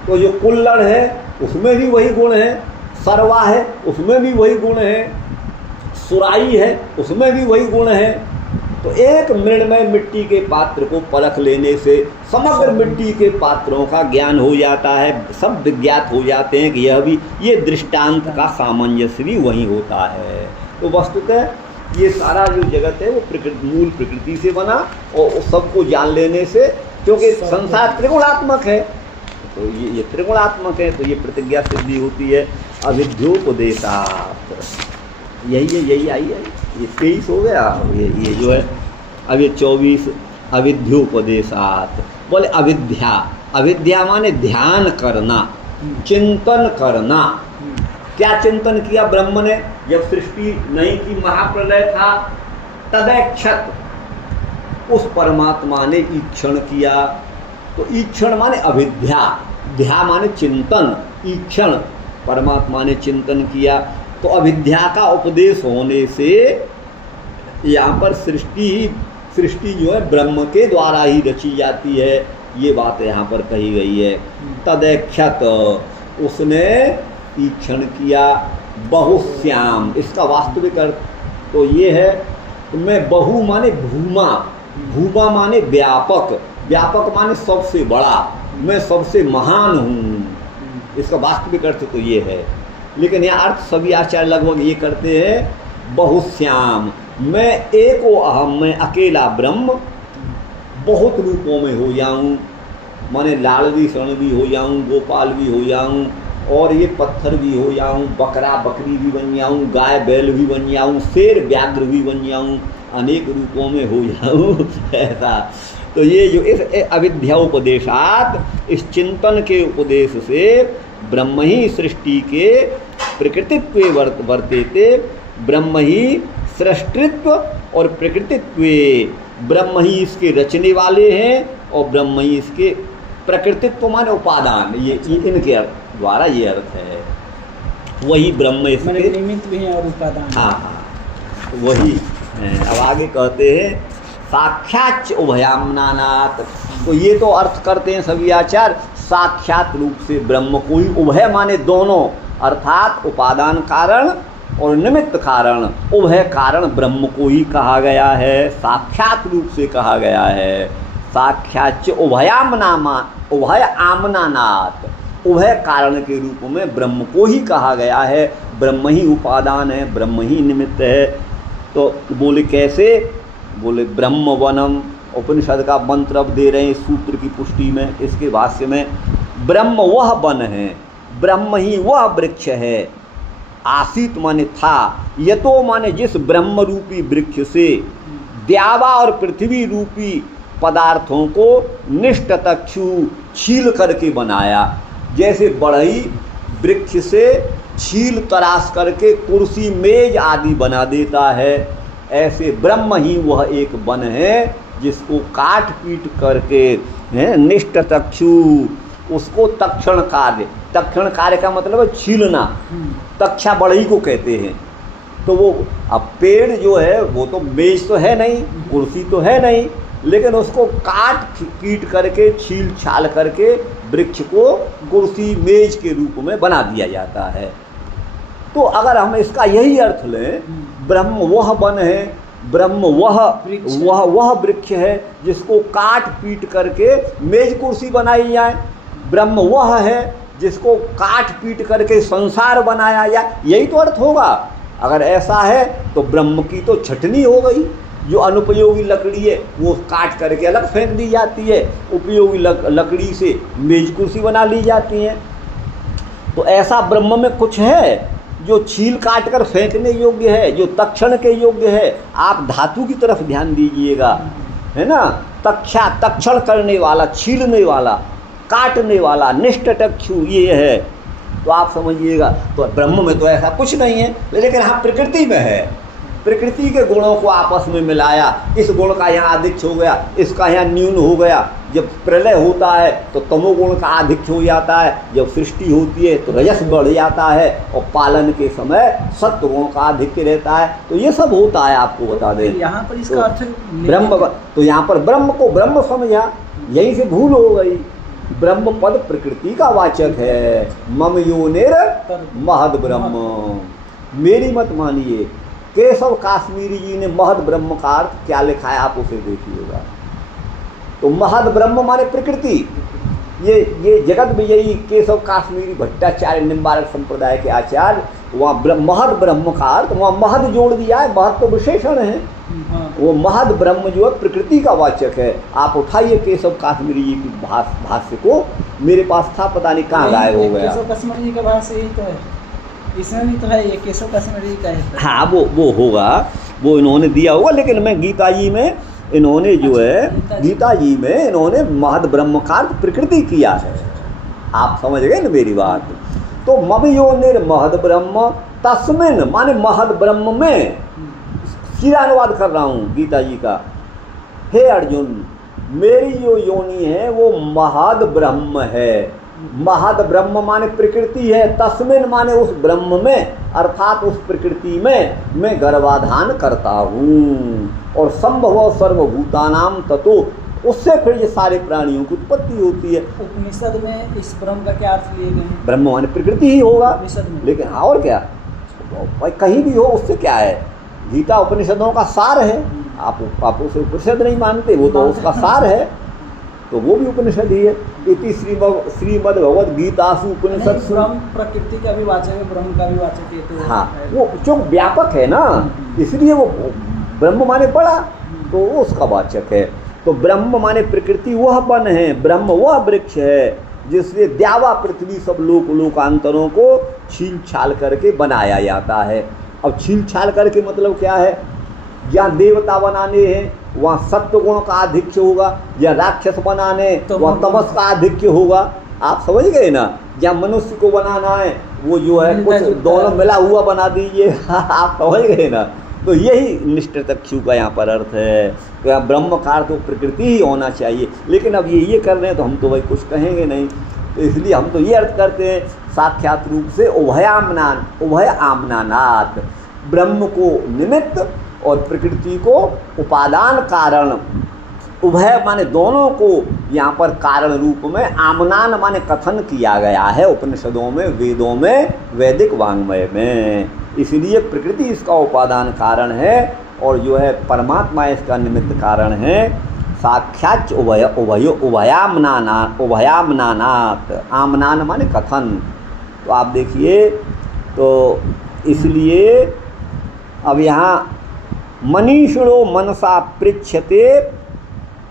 तो जो कुल्हड़ है उसमें भी वही गुण है, सरवा है उसमें भी वही गुण है, सुराई है उसमें भी वही गुण है। तो एक मृण्मय मिट्टी के पात्र को परख लेने से समग्र मिट्टी के पात्रों का ज्ञान हो जाता है, सब विज्ञात हो जाते हैं कि यह भी, ये दृष्टांत का सामंजस्य भी वही होता है। तो वस्तुतः ये सारा जो जगत है वो मूल प्रकृति से बना, और सबको जान लेने से, क्योंकि संसार त्रिगुणात्मक है, तो ये त्रिगुणात्मक है, तो ये प्रतिज्ञा सिद्धि होती है। अविद्योपदेशात्, यही आई है, ये 23 हो गया, ये जो है अब ये 24 अविद्योपदेशात्। बोले अविद्या, अविद्या माने ध्यान करना, चिंतन करना। क्या चिंतन किया ब्रह्म ने? जब सृष्टि नहीं थी, महाप्रलय था, तदैक्षत, उस परमात्मा ने ईक्षण किया। तो ईक्षण माने अविद्या, ध्या माने चिंतन, ईक्षण, परमात्मा ने चिंतन किया। तो अविद्या का उपदेश होने से यहाँ पर सृष्टि जो है ब्रह्म के द्वारा ही रची जाती है, ये बात यहाँ पर कही गई है। तदैक्षत, उसने ईक्षण किया। बहुश्याम, इसका वास्तविक अर्थ तो ये है, मैं बहु माने भूमा, भूमा माने व्यापक, व्यापक माने सबसे बड़ा, मैं सबसे महान हूँ, इसका वास्तविक अर्थ तो ये है। लेकिन यह अर्थ सभी आचार्य लगभग ये करते हैं, बहुश्याम, मैं एको अहम, मैं अकेला ब्रह्म बहुत रूपों में हो जाऊँ, माने लाड़वी शरण भी हो जाऊँ, गोपाल भी हो जाऊँ, और ये पत्थर भी हो जाऊँ, बकरा बकरी भी बन जाऊँ, गाय बैल भी बन जाऊँ, शेर व्याघ्र भी बन जाऊँ, अनेक रूपों में हो जाऊँ ऐसा। तो ये जो इस अविद्या उपदेशात, इस चिंतन के उपदेश से ब्रह्म ही सृष्टि के प्रकृतित्व वर्तेते, ब्रह्म ही सृष्टित्व और प्रकृतित्व, ब्रह्म ही इसके रचने वाले हैं और ब्रह्म ही इसके प्रकृतित्व माने उपादान, ये इनके द्वारा ये अर्थ है। वही ब्रह्म इसके निमित्त भी है और उपादान। हाँ, वही है। अब आगे कहते हैं साक्षात उभयाम्नानात्। तो ये तो अर्थ करते हैं सभी आचार्य, साक्षात रूप से ब्रह्म को ही, उभय माने दोनों, अर्थात उपादान कारण और निमित्त कारण, उभय कारण ब्रह्म को ही कहा गया है, साक्षात रूप से कहा गया है। साक्षात उभयाम्नामा, उभय आमनानात्, उभय कारण के रूप में ब्रह्म को ही कहा गया है, ब्रह्म ही उपादान है, ब्रह्म ही निमित्त है। तो बोले कैसे? बोले ब्रह्म वनम, उपनिषद का मंत्र अब दे रहे हैं सूत्र की पुष्टि में, इसके भाष्य में, ब्रह्म वह वन है, ब्रह्म ही वह वृक्ष है, आसीत माने था, यतो माने जिस ब्रह्म रूपी वृक्ष से द्यावा और पृथ्वी रूपी पदार्थों को निष्टतक्षु छील करके बनाया। जैसे बढ़ई वृक्ष से छील तराश करके कुर्सी मेज आदि बना देता है, ऐसे ब्रह्म ही वह एक वन है जिसको काट पीट करके निष्टतक्षु, उसको तक्षण कार्य, तक्षण कार्य का मतलब है छीलना, तक्षा बढ़ई को कहते हैं। तो वो अब पेड़ जो है वो तो मेज तो है नहीं, कुर्सी तो है नहीं, लेकिन उसको काट पीट करके छील छाल करके वृक्ष को कुर्सी मेज के रूप में बना दिया जाता है। तो अगर हम इसका यही अर्थ लें, ब्रह्म वह वन है, ब्रह्म वह वृक्ष है जिसको काट पीट करके मेज कुर्सी बनाई जाए, ब्रह्म वह है जिसको काट पीट करके संसार बनाया जाए, यही तो अर्थ होगा। अगर ऐसा है तो ब्रह्म की तो छटनी हो गई, जो अनुपयोगी लकड़ी है वो काट करके अलग फेंक दी जाती है, उपयोगी लकड़ी से मेज कुर्सी बना ली जाती है। तो ऐसा ब्रह्म में कुछ है जो छील काट कर फेंकने योग्य है, जो तक्षण के योग्य है। आप धातु की तरफ ध्यान दीजिएगा, है ना, तक्षा, तक्षण करने वाला, छीलने वाला, काटने वाला, निष्टतक्षु ये है। तो आप समझिएगा, तो ब्रह्म में तो ऐसा कुछ नहीं है, लेकिन हाँ प्रकृति में है। प्रकृति के गुणों को आपस में मिलाया, इस गुण का यहाँ आधिक्य हो गया, इसका यहाँ न्यून हो गया। जब प्रलय होता है तो तमोगुण का आधिक्य हो जाता है, जब सृष्टि होती है तो रजस बढ़ जाता है, और पालन के समय सत्व गुण का आधिक्य रहता है। तो ये सब होता है, आपको बता दें। यहाँ पर इसका अर्थ ब्रह्म, तो यहाँ पर ब्रह्म को ब्रह्म समझा, यहीं से भूल हो गई। ब्रह्म पद प्रकृति का वाचक है। मम योनिर महद ब्रह्म, मेरी मत मानिए। केशव काश्मीरी जी ने महद ब्रह्म का अर्थ क्या लिखा है, आप उसे देखिएगा। तो महद ब्रह्म माने प्रकृति। ये जगत विजयी केशव काश्मीरी भट्टाचार्य निम्बारक संप्रदाय के आचार्य, वहाँ महद ब्रह्म का अर्थ वहाँ महद जोड़ दिया है। महद तो विशेषण है, वो महद ब्रह्म जो है प्रकृति का वाचक है। आप उठाइए केशव काश्मीरी जी की भाष्य को, मेरे पास था, पता नहीं कहाँ गायब हो गया। केशव काश्मीरी जी का भाष्य यही तो है, इसमें भी तो है, ये केशव काश्मीरी जी का है। हाँ, वो होगा, वो इन्होंने दिया होगा। लेकिन मैं गीता जी में इन्होंने जो है, गीता जी में इन्होंने महद ब्रह्म का अर्थ प्रकृति किया है। आप समझ गए ना मेरी बात। तो मम योनिर महद ब्रह्म तस्मिन माने महद ब्रह्म में, सीधा अनुवाद कर रहा हूँ गीता जी का। हे अर्जुन, मेरी जो योनि है वो महद ब्रह्म है। महद ब्रह्म माने प्रकृति है, तस्मिन माने उस ब्रह्म में, अर्थात उस प्रकृति में मैं गर्भाधान करता हूँ। और संभव सर्वभूतानाम ततो, उससे फिर ये सारे प्राणियों की उत्पत्ति होती है। उपनिषद में इस ब्रह्म का क्या अर्थ लिए गए हैं? ब्रह्म माने प्रकृति ही होगा, उपनिषद में। लेकिन और क्या भाई, कहीं भी हो उससे क्या है। गीता उपनिषदों का सार है। आप उसे उपनिषद नहीं मानते, वो तो उसका सार है, तो वो भी उपनिषद ही है। इति श्रीमद् भगवद गीतासु उपनिषद। ब्रह्म प्रकृति का भी वाचक है, ब्रह्म का भी वाचक है, तो हाँ, वो जो व्यापक है ना, इसलिए वो ब्रह्म माने बड़ा, तो उसका वाचक है। तो ब्रह्म माने प्रकृति वह वन है, ब्रह्म वह वृक्ष है जिससे द्यावा पृथ्वी सब लोकांतरों को छील छाल करके बनाया जाता है। अब छील छाल करके मतलब क्या है, जहाँ देवता बनाने हैं वहाँ सत्व गुण का आधिक्य होगा, या राक्षस बनाने वहाँ तमस का आधिक्य होगा। आप समझ गए ना। जहाँ मनुष्य को बनाना है वो जो है कुछ दोनों मिला हुआ बना दीजिए। आप समझ गए ना। तो यही निष्ठतक्षु का यहाँ पर अर्थ है। तो यहाँ ब्रह्म का अर्थ तो प्रकृति ही होना चाहिए। लेकिन अब ये कर रहे हैं तो हम तो भाई कुछ कहेंगे नहीं, तो इसलिए हम तो ये अर्थ करते हैं साक्षात रूप से उभय आमनानात्, ब्रह्म को निमित्त और प्रकृति को उपादान कारण। उभय माने दोनों को यहाँ पर कारण रूप में, आमनान माने कथन किया गया है उपनिषदों में, वेदों में, वैदिक वाङ्मय में। इसलिए प्रकृति इसका उपादान कारण है और जो है परमात्मा इसका निमित्त कारण है। साक्षात उभयामनानात्, आमनान माने कथन। तो आप देखिए, तो इसलिए अब यहाँ मनीषिणो मनसा पृच्छते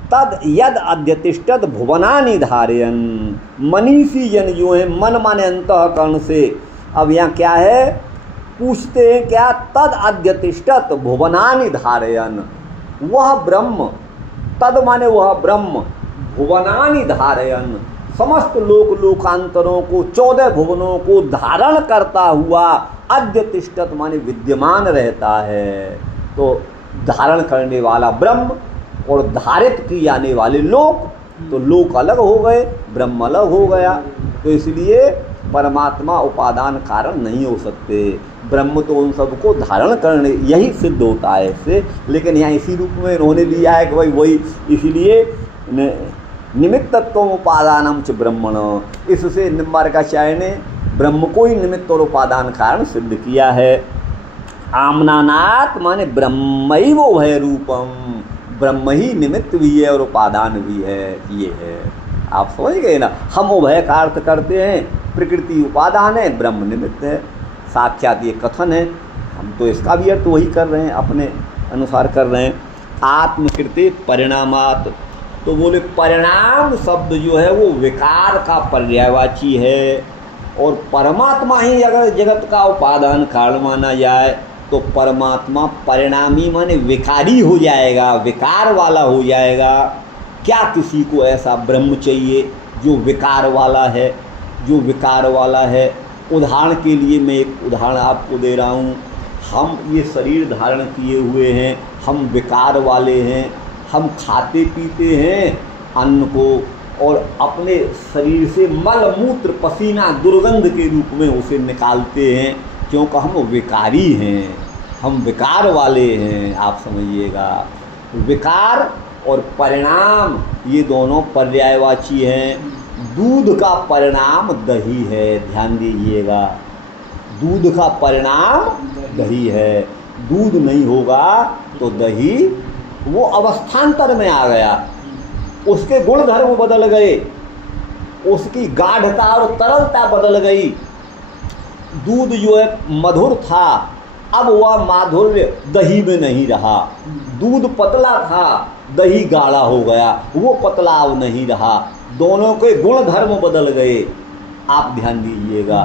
तद यद अध्यतिष्ठत भुवनानि धारयन्। मनीषी जन जो है, मन माने अंतःकरण से। अब यहाँ क्या है, पूछते हैं क्या, तद अध्यतिष्ठत भुवनानि धारयन्, वह ब्रह्म, तद माने वह ब्रह्म, भुवनानि धारयन्, समस्त लोकांतरों को, 14 भुवनों को धारण करता हुआ, अध्यतिष्ठत माने विद्यमान रहता है। तो धारण करने वाला ब्रह्म और धारित की जाने वाले लोक, तो लोक अलग हो गए, ब्रह्म अलग हो गया। तो इसलिए परमात्मा उपादान कारण नहीं हो सकते। ब्रह्म तो उन सबको धारण करने, यही सिद्ध होता है इससे। लेकिन यहाँ इसी रूप में इन्होंने लिया है कि भाई वही, इसलिए निमित्तत्व उपादानम च ब्रह्मण, इससे निम्बारकाचार्य ने ब्रह्म को ही निमित्त और उपादान कारण सिद्ध किया है। आमनानात् माने ब्रह्मैव उभय रूपम, ब्रह्म ही निमित्त भी है और उपादान भी है, ये है। आप समझ गए ना। हम उभय का अर्थ करते हैं, प्रकृति उपादान है, ब्रह्म निमित्त है। साक्षात ये कथन है, हम तो इसका भी अर्थ वही कर रहे हैं, अपने अनुसार कर रहे हैं। आत्मकृते परिणामात्, तो बोले परिणाम शब्द जो है वो विकार का पर्यायवाची है। और परमात्मा ही अगर जगत का उपादान कारण माना जाए तो परमात्मा परिणामी माने विकारी हो जाएगा, विकार वाला हो जाएगा। क्या किसी को ऐसा ब्रह्म चाहिए जो विकार वाला है, जो विकार वाला है? उदाहरण के लिए मैं एक उदाहरण आपको दे रहा हूँ। हम ये शरीर धारण किए हुए हैं, हम विकार वाले हैं, हम खाते पीते हैं अन्न को और अपने शरीर से मल मूत्र पसीना दुर्गंध के रूप में उसे निकालते हैं, क्योंकि हम विकारी हैं, हम विकार वाले हैं। आप समझिएगा, विकार और परिणाम ये दोनों पर्यायवाची हैं। दूध का परिणाम दही है, ध्यान दीजिएगा, दूध का परिणाम दही है। दूध नहीं होगा तो दही वो अवस्थान्तर में आ गया, उसके गुण धर्म बदल गए, उसकी गाढ़ता और तरलता बदल गई। दूध जो है मधुर था, अब वह माधुर्य दही में नहीं रहा। दूध पतला था, दही गाढ़ा हो गया, वो पतला अब नहीं रहा, दोनों के गुण धर्म बदल गए। आप ध्यान दीजिएगा।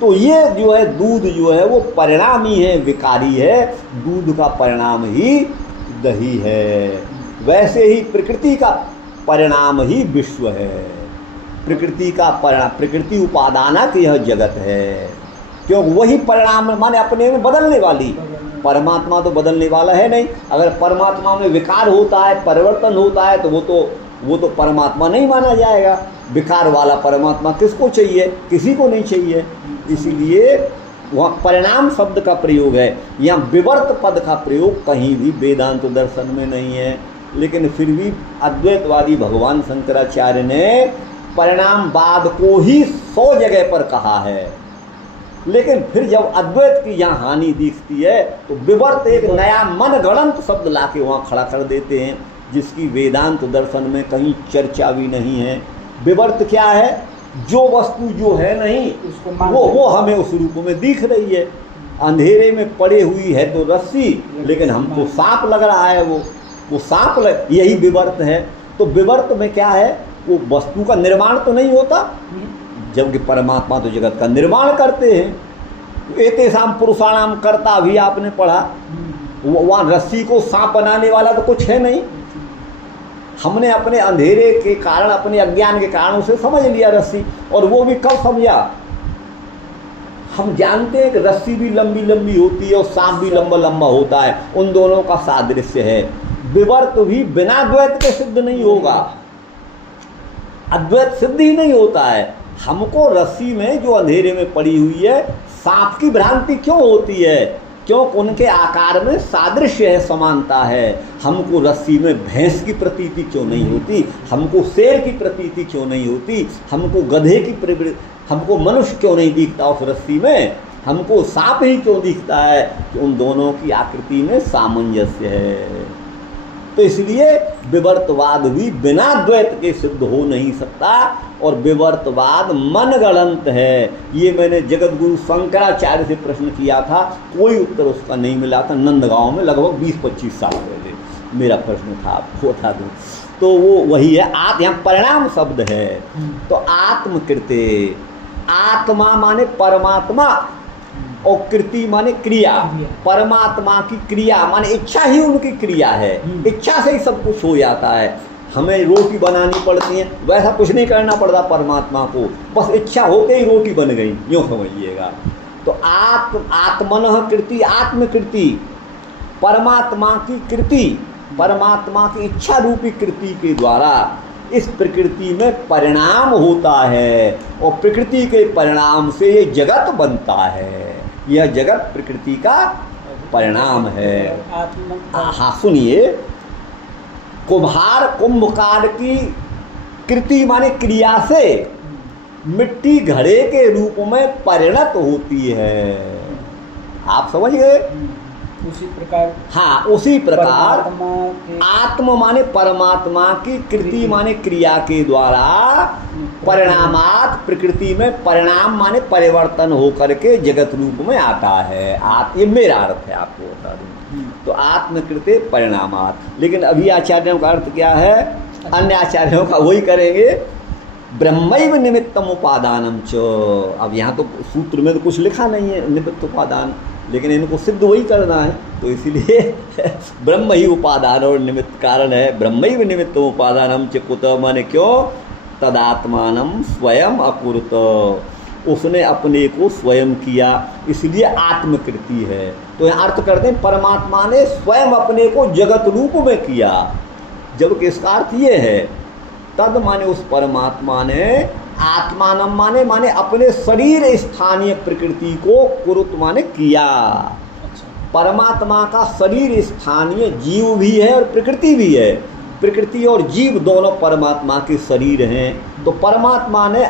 तो ये जो है दूध जो है वो परिणामी है, विकारी है, दूध का परिणाम ही दही है। वैसे ही प्रकृति का परिणाम ही विश्व है। प्रकृति का परिणाम, प्रकृति उपादानक यह जगत है, क्योंकि वही परिणाम माने अपने में बदलने वाली। परमात्मा तो बदलने वाला है नहीं। अगर परमात्मा में विकार होता है, परिवर्तन होता है, तो वो तो परमात्मा नहीं माना जाएगा। विकार वाला परमात्मा किसको चाहिए? किसी को नहीं चाहिए। इसीलिए वहाँ परिणाम शब्द का प्रयोग है, यहाँ विवर्त पद का प्रयोग कहीं भी वेदांत दर्शन में नहीं है। लेकिन फिर भी अद्वैतवादी भगवान शंकराचार्य ने परिणामवाद को ही 100 जगह पर कहा है। लेकिन फिर जब अद्वैत की यहाँ हानि दिखती है तो विवर्त एक नया मनगढ़ंत शब्द लाके वहाँ खड़ा कर देते हैं, जिसकी वेदांत दर्शन में कहीं चर्चा भी नहीं है। विवर्त क्या है? जो वस्तु जो है नहीं वो हमें उस रूप में दिख रही है। अंधेरे में पड़े हुई है तो रस्सी, लेकिन हमको सांप लग रहा है, वो सांप यही विवर्त है। तो विवर्त में क्या है? वो वस्तु का निर्माण तो नहीं होता, जबकि परमात्मा तो जगत का निर्माण करते हैं। एतेषाम पुरुषाणाम कर्ता भी आपने पढ़ा, वहाँ रस्सी को सांप बनाने वाला तो कुछ है नहीं। हमने अपने अंधेरे के कारण, अपने अज्ञान के कारण उसे समझ लिया रस्सी, और वो भी कब समझा? हम जानते हैं कि रस्सी भी लंबी लंबी होती है और सांप भी लंबा लंबा होता है, उन दोनों का सादृश्य है। विवर्त भी बिना द्वैत के सिद्ध नहीं होगा, अद्वैत सिद्ध ही नहीं होता है। हमको रस्सी में जो अंधेरे में पड़ी हुई है सांप की भ्रांति क्यों होती है? क्योंकि उनके आकार में सादृश्य है, समानता है। हमको रस्सी में भैंस की प्रतीति क्यों नहीं होती? हमको शेर की प्रतीति क्यों नहीं होती? हमको गधे की, हमको मनुष्य क्यों नहीं दिखता उस रस्सी में? हमको सांप ही क्यों दिखता है? कि उन दोनों की आकृति में सामंजस्य है। तो इसलिए विवर्तवाद भी बिना द्वैत के सिद्ध हो नहीं सकता, और विवर्तवाद मनगढ़ंत है। ये मैंने जगत गुरु शंकराचार्य से प्रश्न किया था, कोई उत्तर उसका नहीं मिला था। नंदगांव में लगभग 20-25 साल पहले मेरा प्रश्न था, आपको बता दूँ। तो वो वही है, यहाँ परिणाम शब्द है। तो आत्मकृते, आत्मा माने परमात्मा और कृति माने क्रिया। परमात्मा की क्रिया माने इच्छा ही उनकी क्रिया है, इच्छा से ही सब कुछ हो जाता है। हमें रोटी बनानी पड़ती है, वैसा कुछ नहीं करना पड़ता परमात्मा को, बस इच्छा होते ही रोटी बन गई, यूँ समझिएगा। तो आत्मनः कृति, आत्मकृति, परमात्मा की कृति, परमात्मा की इच्छा रूपी कृति के द्वारा इस प्रकृति में परिणाम होता है, और प्रकृति के परिणाम से ये जगत बनता है। यह जगत प्रकृति का परिणाम है। हाँ सुनिए, कुम्हार कुंभकार की कृति माने क्रिया से मिट्टी घड़े के रूप में परिणत होती है। आप समझ गए? उसी प्रकार, हाँ उसी प्रकार आत्म माने परमात्मा की कृति माने क्रिया के द्वारा परिणामात प्रकृति में परिणाम माने परिवर्तन होकर के जगत रूप में आता है। ये मेरा अर्थ है, आपको बता दूं। तो आत्मकृते परिणामात, लेकिन अभी आचार्यों का अर्थ क्या है? अन्य आचार्यों का वही करेंगे, ब्रह्मैव निमित्तम उपादानम च। अब यहाँ तो सूत्र में तो कुछ लिखा नहीं है निमित्त उपादान, लेकिन इनको सिद्ध वही करना है, तो इसीलिए ब्रह्म ही उपादान और निमित्त कारण है। ब्रह्मैव निमित्तम उपादानम च कुत, माने क्यों? तदात्मानम स्वयं अकुरुत, उसने अपने को स्वयं किया, इसलिए आत्मकृति है। तो यहाँ अर्थ करते हैं परमात्मा ने स्वयं अपने को जगत रूप में किया, जबकि इसका अर्थ ये है तद माने उस परमात्मा ने आत्मानम माने अपने शरीर स्थानीय प्रकृति को कुरुत माने किया। परमात्मा का शरीर स्थानीय जीव भी है और प्रकृति भी है, प्रकृति और जीव दोनों परमात्मा के शरीर हैं। तो परमात्मा ने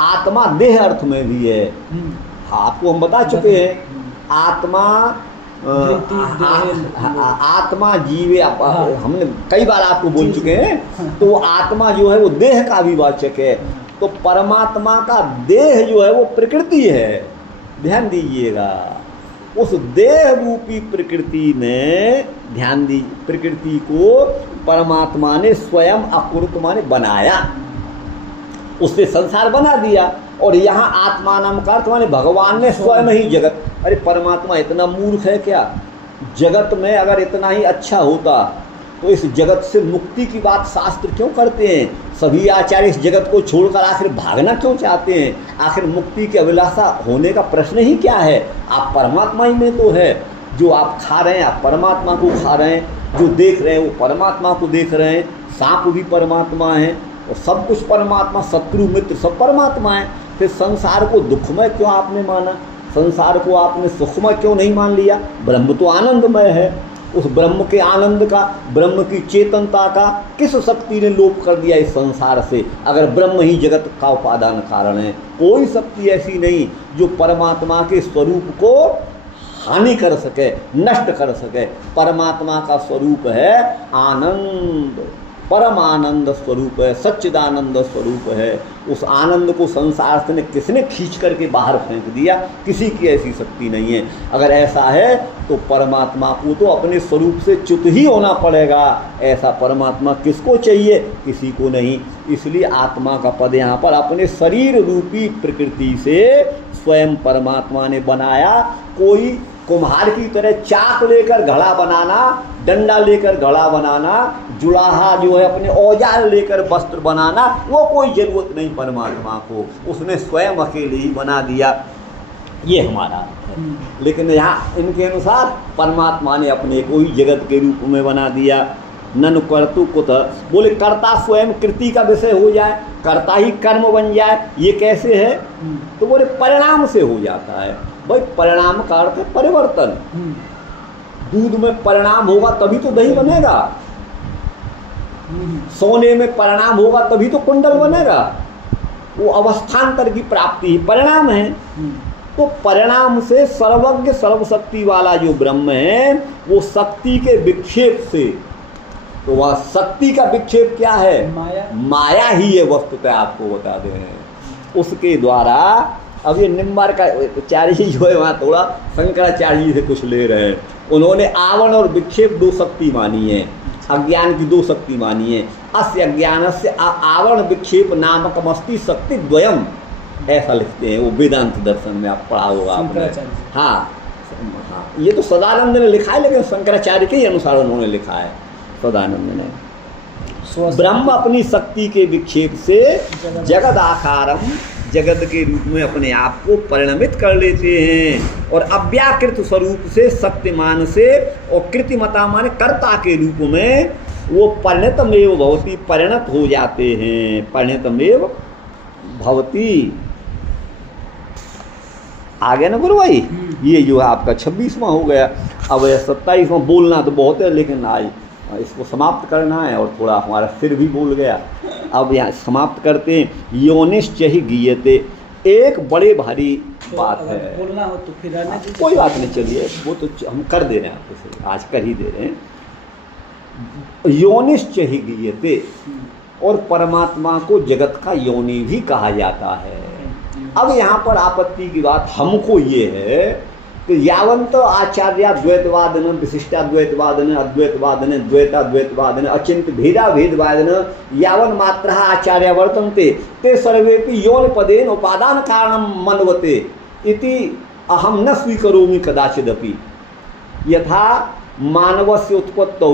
आत्मा देह अर्थ में भी है। आपको हम बता चुके हैं आत्मा आत्मा जीवे, हमने कई बार आपको बोल चुके हैं। तो आत्मा जो है वो देह का भी वाचक है। तो परमात्मा का देह जो है वो प्रकृति है, ध्यान दीजिएगा। उस देह रूपी प्रकृति ने, ध्यान दी, प्रकृति को परमात्मा ने स्वयं अकुरुत माने बनाया, उससे संसार बना दिया। और यहाँ आत्मा नाम का अर्थ माने भगवान ने स्वयं ही जगत। अरे परमात्मा इतना मूर्ख है क्या? जगत में अगर इतना ही अच्छा होता तो इस जगत से मुक्ति की बात शास्त्र क्यों करते हैं? सभी आचार्य इस जगत को छोड़कर आखिर भागना क्यों चाहते हैं? आखिर मुक्ति की अभिलाषा होने का प्रश्न ही क्या है? आप परमात्मा ही में तो है। जो आप खा रहे हैं आप परमात्मा को खा रहे हैं, जो देख रहे हैं वो परमात्मा को देख रहे हैं। सांप भी परमात्मा है और सब कुछ परमात्मा, शत्रु मित्र सब परमात्मा है। फिर संसार को दुखमय क्यों आपने माना? संसार को आपने सुखमय क्यों नहीं मान लिया? ब्रह्म तो आनंदमय है। उस ब्रह्म के आनंद का, ब्रह्म की चेतनता का किस शक्ति ने लोप कर दिया इस संसार से? अगर ब्रह्म ही जगत का उपादान कारण है, कोई शक्ति ऐसी नहीं जो परमात्मा के स्वरूप को हानि कर सके, नष्ट कर सके। परमात्मा का स्वरूप है आनंद, परम आनंद स्वरूप है, सच्चिदानंद स्वरूप है। उस आनंद को संसार से किसने खींच करके बाहर फेंक दिया? किसी की ऐसी शक्ति नहीं है। अगर ऐसा है तो परमात्मा को तो अपने स्वरूप से च्युत ही होना पड़ेगा। ऐसा परमात्मा किसको चाहिए? किसी को नहीं। इसलिए आत्मा का पद यहाँ पर अपने शरीर रूपी प्रकृति से स्वयं परमात्मा ने बनाया। कोई कुम्हार की तरह चाक लेकर घड़ा बनाना, डंडा लेकर घड़ा बनाना, जुलाहा जो है अपने औजार लेकर वस्त्र बनाना, वो कोई ज़रूरत नहीं परमात्मा को। उसने स्वयं अकेले ही बना दिया। ये हमारा है। लेकिन यहाँ इनके अनुसार परमात्मा ने अपने को ही जगत के रूप में बना दिया। ननु कर्तु कुतः, बोले कर्ता स्वयं कृति का विषय हो जाए, कर्ता ही कर्म बन जाए, ये कैसे है? तो बोले परिणाम से हो जाता है। भाई परिणाम का अर्थ है परिवर्तन। दूध में परिणाम होगा तभी तो दही बनेगा, सोने में परिणाम होगा तभी तो कुंडल बनेगा। वो अवस्थान्तर की प्राप्ति ही परिणाम है। तो परिणाम से सर्वज्ञ सर्वशक्ति वाला जो ब्रह्म है वो शक्ति के विक्षेप से, तो वह शक्ति का विक्षेप क्या है? माया ही है वस्तुतः। आपको बता दें उसके द्वारा। अब ये निम्बार्काचार्य जी जो है वहाँ थोड़ा शंकराचार्य जी से कुछ ले रहे हैं। उन्होंने आवरण और विक्षेप दो शक्ति मानी है, अज्ञान की दो शक्ति मानी है। अस्य अज्ञान से आवरण विक्षेप नामक मस्ती शक्ति द्वयम, ऐसा लिखते हैं। वो वेदांत दर्शन में आप पढ़ा होगा आपने। हाँ, ये तो सदानंद ने लिखा है, लेकिन शंकराचार्य के ही अनुसार उन्होंने लिखा है सदानंद ने। ब्रह्म अपनी शक्ति के विक्षेप से जगद आकारम, जगत के रूप में अपने आप को परिणमित कर लेते हैं। और अव्याकृत स्वरूप से शक्तिमान से और कृतिमता माने कर्ता के रूप में वो परिणतमेव भवति, परिणत हो जाते हैं। परिणतमेव भवति। आगे ना गुरु भाई, ये जो है आपका 26वां हो गया। अब 27वां बोलना तो बहुत है, लेकिन आज इसको समाप्त करना है और थोड़ा हमारा सिर भी बोल गया। अब यहाँ समाप्त करते हैं। योनिश्च ही गीयते, एक बड़े भारी बात है। बोलना हो तो फिर कोई बात नहीं, चलिए वो तो हम कर दे रहे हैं, आपको आज कर ही दे रहे हैं। योनिश्च ही गीयते, और परमात्मा को जगत का योनि भी कहा जाता है। अब यहाँ पर आपत्ति की बात हमको ये है कि यावंत आचार्य द्वैतवादन, विशिष्टाद्वैतवादन, अद्वैतवादन, द्वैताद्वैतवादन, अचिंत्य भेदा भेदवादन यावन मात्र आचार्य वर्तन्ते ते सर्वेपि यौन पदेन उपादान कारणम मन्वते इति अहम न स्वीकरोमि कदाचिदपि। यथा मानवस्य उत्पत्तौ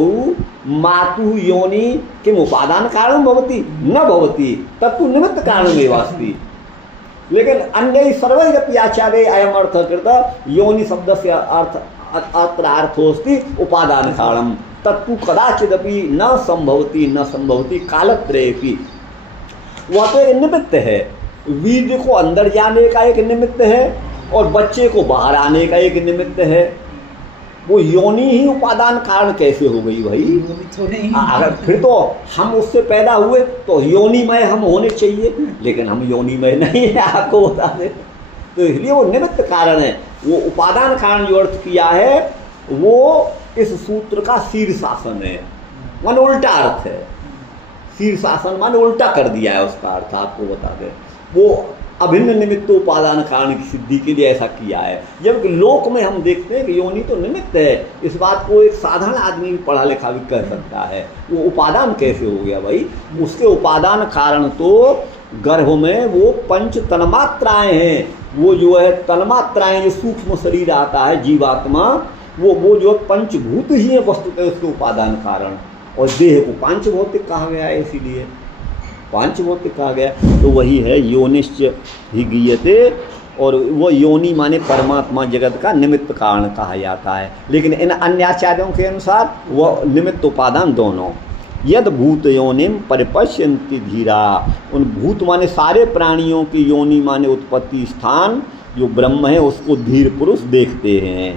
मातुः योनि किम उपादान कारणं भवति न भवति, तत्तु निमित्त कारणमेवास्ति। लेकिन अन्य सर्वैरपि आचार्य अयम अर्थ कृत योनि शब्द से अर्थ अत्र अर्थोस्ति उपादान कारणम तत्तु कदाचिदपि न संभवती कालत्रयेपि। वह तो एक निमित्त है, वीर्य को अंदर जाने का एक निमित्त है और बच्चे को बाहर आने का एक निमित्त है। वो योनि ही उपादान कारण कैसे हो गई भाई? तो नहीं। अगर फिर तो हम उससे पैदा हुए तो योनिमय हम होने चाहिए, लेकिन हम योनिमय नहीं है, आपको बता दें। तो इसलिए वो निमित्त कारण है। वो उपादान कारण जो अर्थ किया है वो इस सूत्र का शीर्षासन है, मन उल्टा अर्थ है। शीर्षासन मान उल्टा कर दिया है उसका अर्थ, आपको बता दें। वो अभिन्न निमित्त उपादान कारण की सिद्धि के लिए ऐसा किया है। जबकि लोक में हम देखते हैं कि योनि तो निमित्त है, इस बात को एक साधारण आदमी भी पढ़ा लिखा भी कह सकता है। वो उपादान कैसे हो गया भाई? उसके उपादान कारण तो गर्भ में वो पंच तन्मात्राएं हैं। वो जो है तन्मात्राएं, जो सूक्ष्म शरीर आता है जीवात्मा, वो जो पंचभूत ही है वस्तुतः उसके उपादान कारण। और देह को पांचभौतिक कहा गया है, इसीलिए पांचभौतिक कहा गया। तो वही है योनिश्च ही गीयते, और वो योनि माने परमात्मा जगत का निमित्त कारण कहा जाता है। लेकिन इन अन्य आचार्यों के अनुसार वह निमित्त उपादान दोनों। यद भूत योनिम परिपश्यन्ति धीरा, उन भूत माने सारे प्राणियों की योनि माने उत्पत्ति स्थान जो ब्रह्म है उसको धीर पुरुष देखते हैं।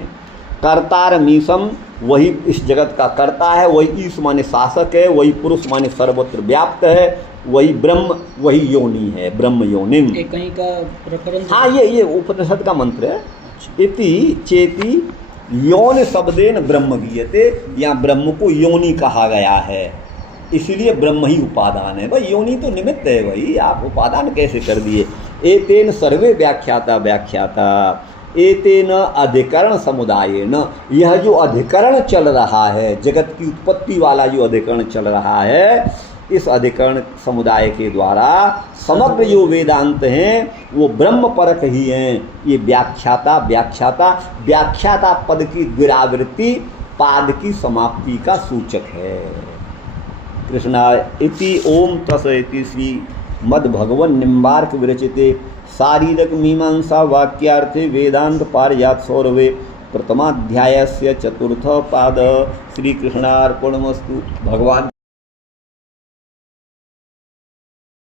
कर्तार मीसम, वही इस जगत का कर्ता है, वही ईश माने शासक है, वही पुरुष माने सर्वत्र व्याप्त है, वही ब्रह्म, वही योनि है, ब्रह्म योनिम। कहीं का प्रकरण? हाँ, ये उपनिषद का मंत्र है। इति चेति यौन शब्देन ब्रह्म गीयते, यहाँ ब्रह्म को योनि कहा गया है, इसीलिए ब्रह्म ही उपादान है। भाई योनि तो निमित्त है भाई, आप उपादान कैसे कर दिए? एतेन सर्वे व्याख्याता एतेन अधिकरण समुदायेन, यह जो अधिकरण चल रहा है, जगत की उत्पत्ति वाला जो अधिकरण चल रहा है, इस अधिकरण समुदाय के द्वारा समग्र जो वेदांत हैं वो ब्रह्म परक ही हैं। ये व्याख्याता पद की द्विरावृत्ति पाद की समाप्ति का सूचक है। कृष्णा इति ओम तस् इति श्री मद्भगवन् निम्बार्क विरचिते शारीरक मीमांसा वाक्यार्थे वेदांत पारिजात सौरभे प्रथमाध्यायस्य चतुर्थ पाद। श्री कृष्णार्पणमस्तु। भगवान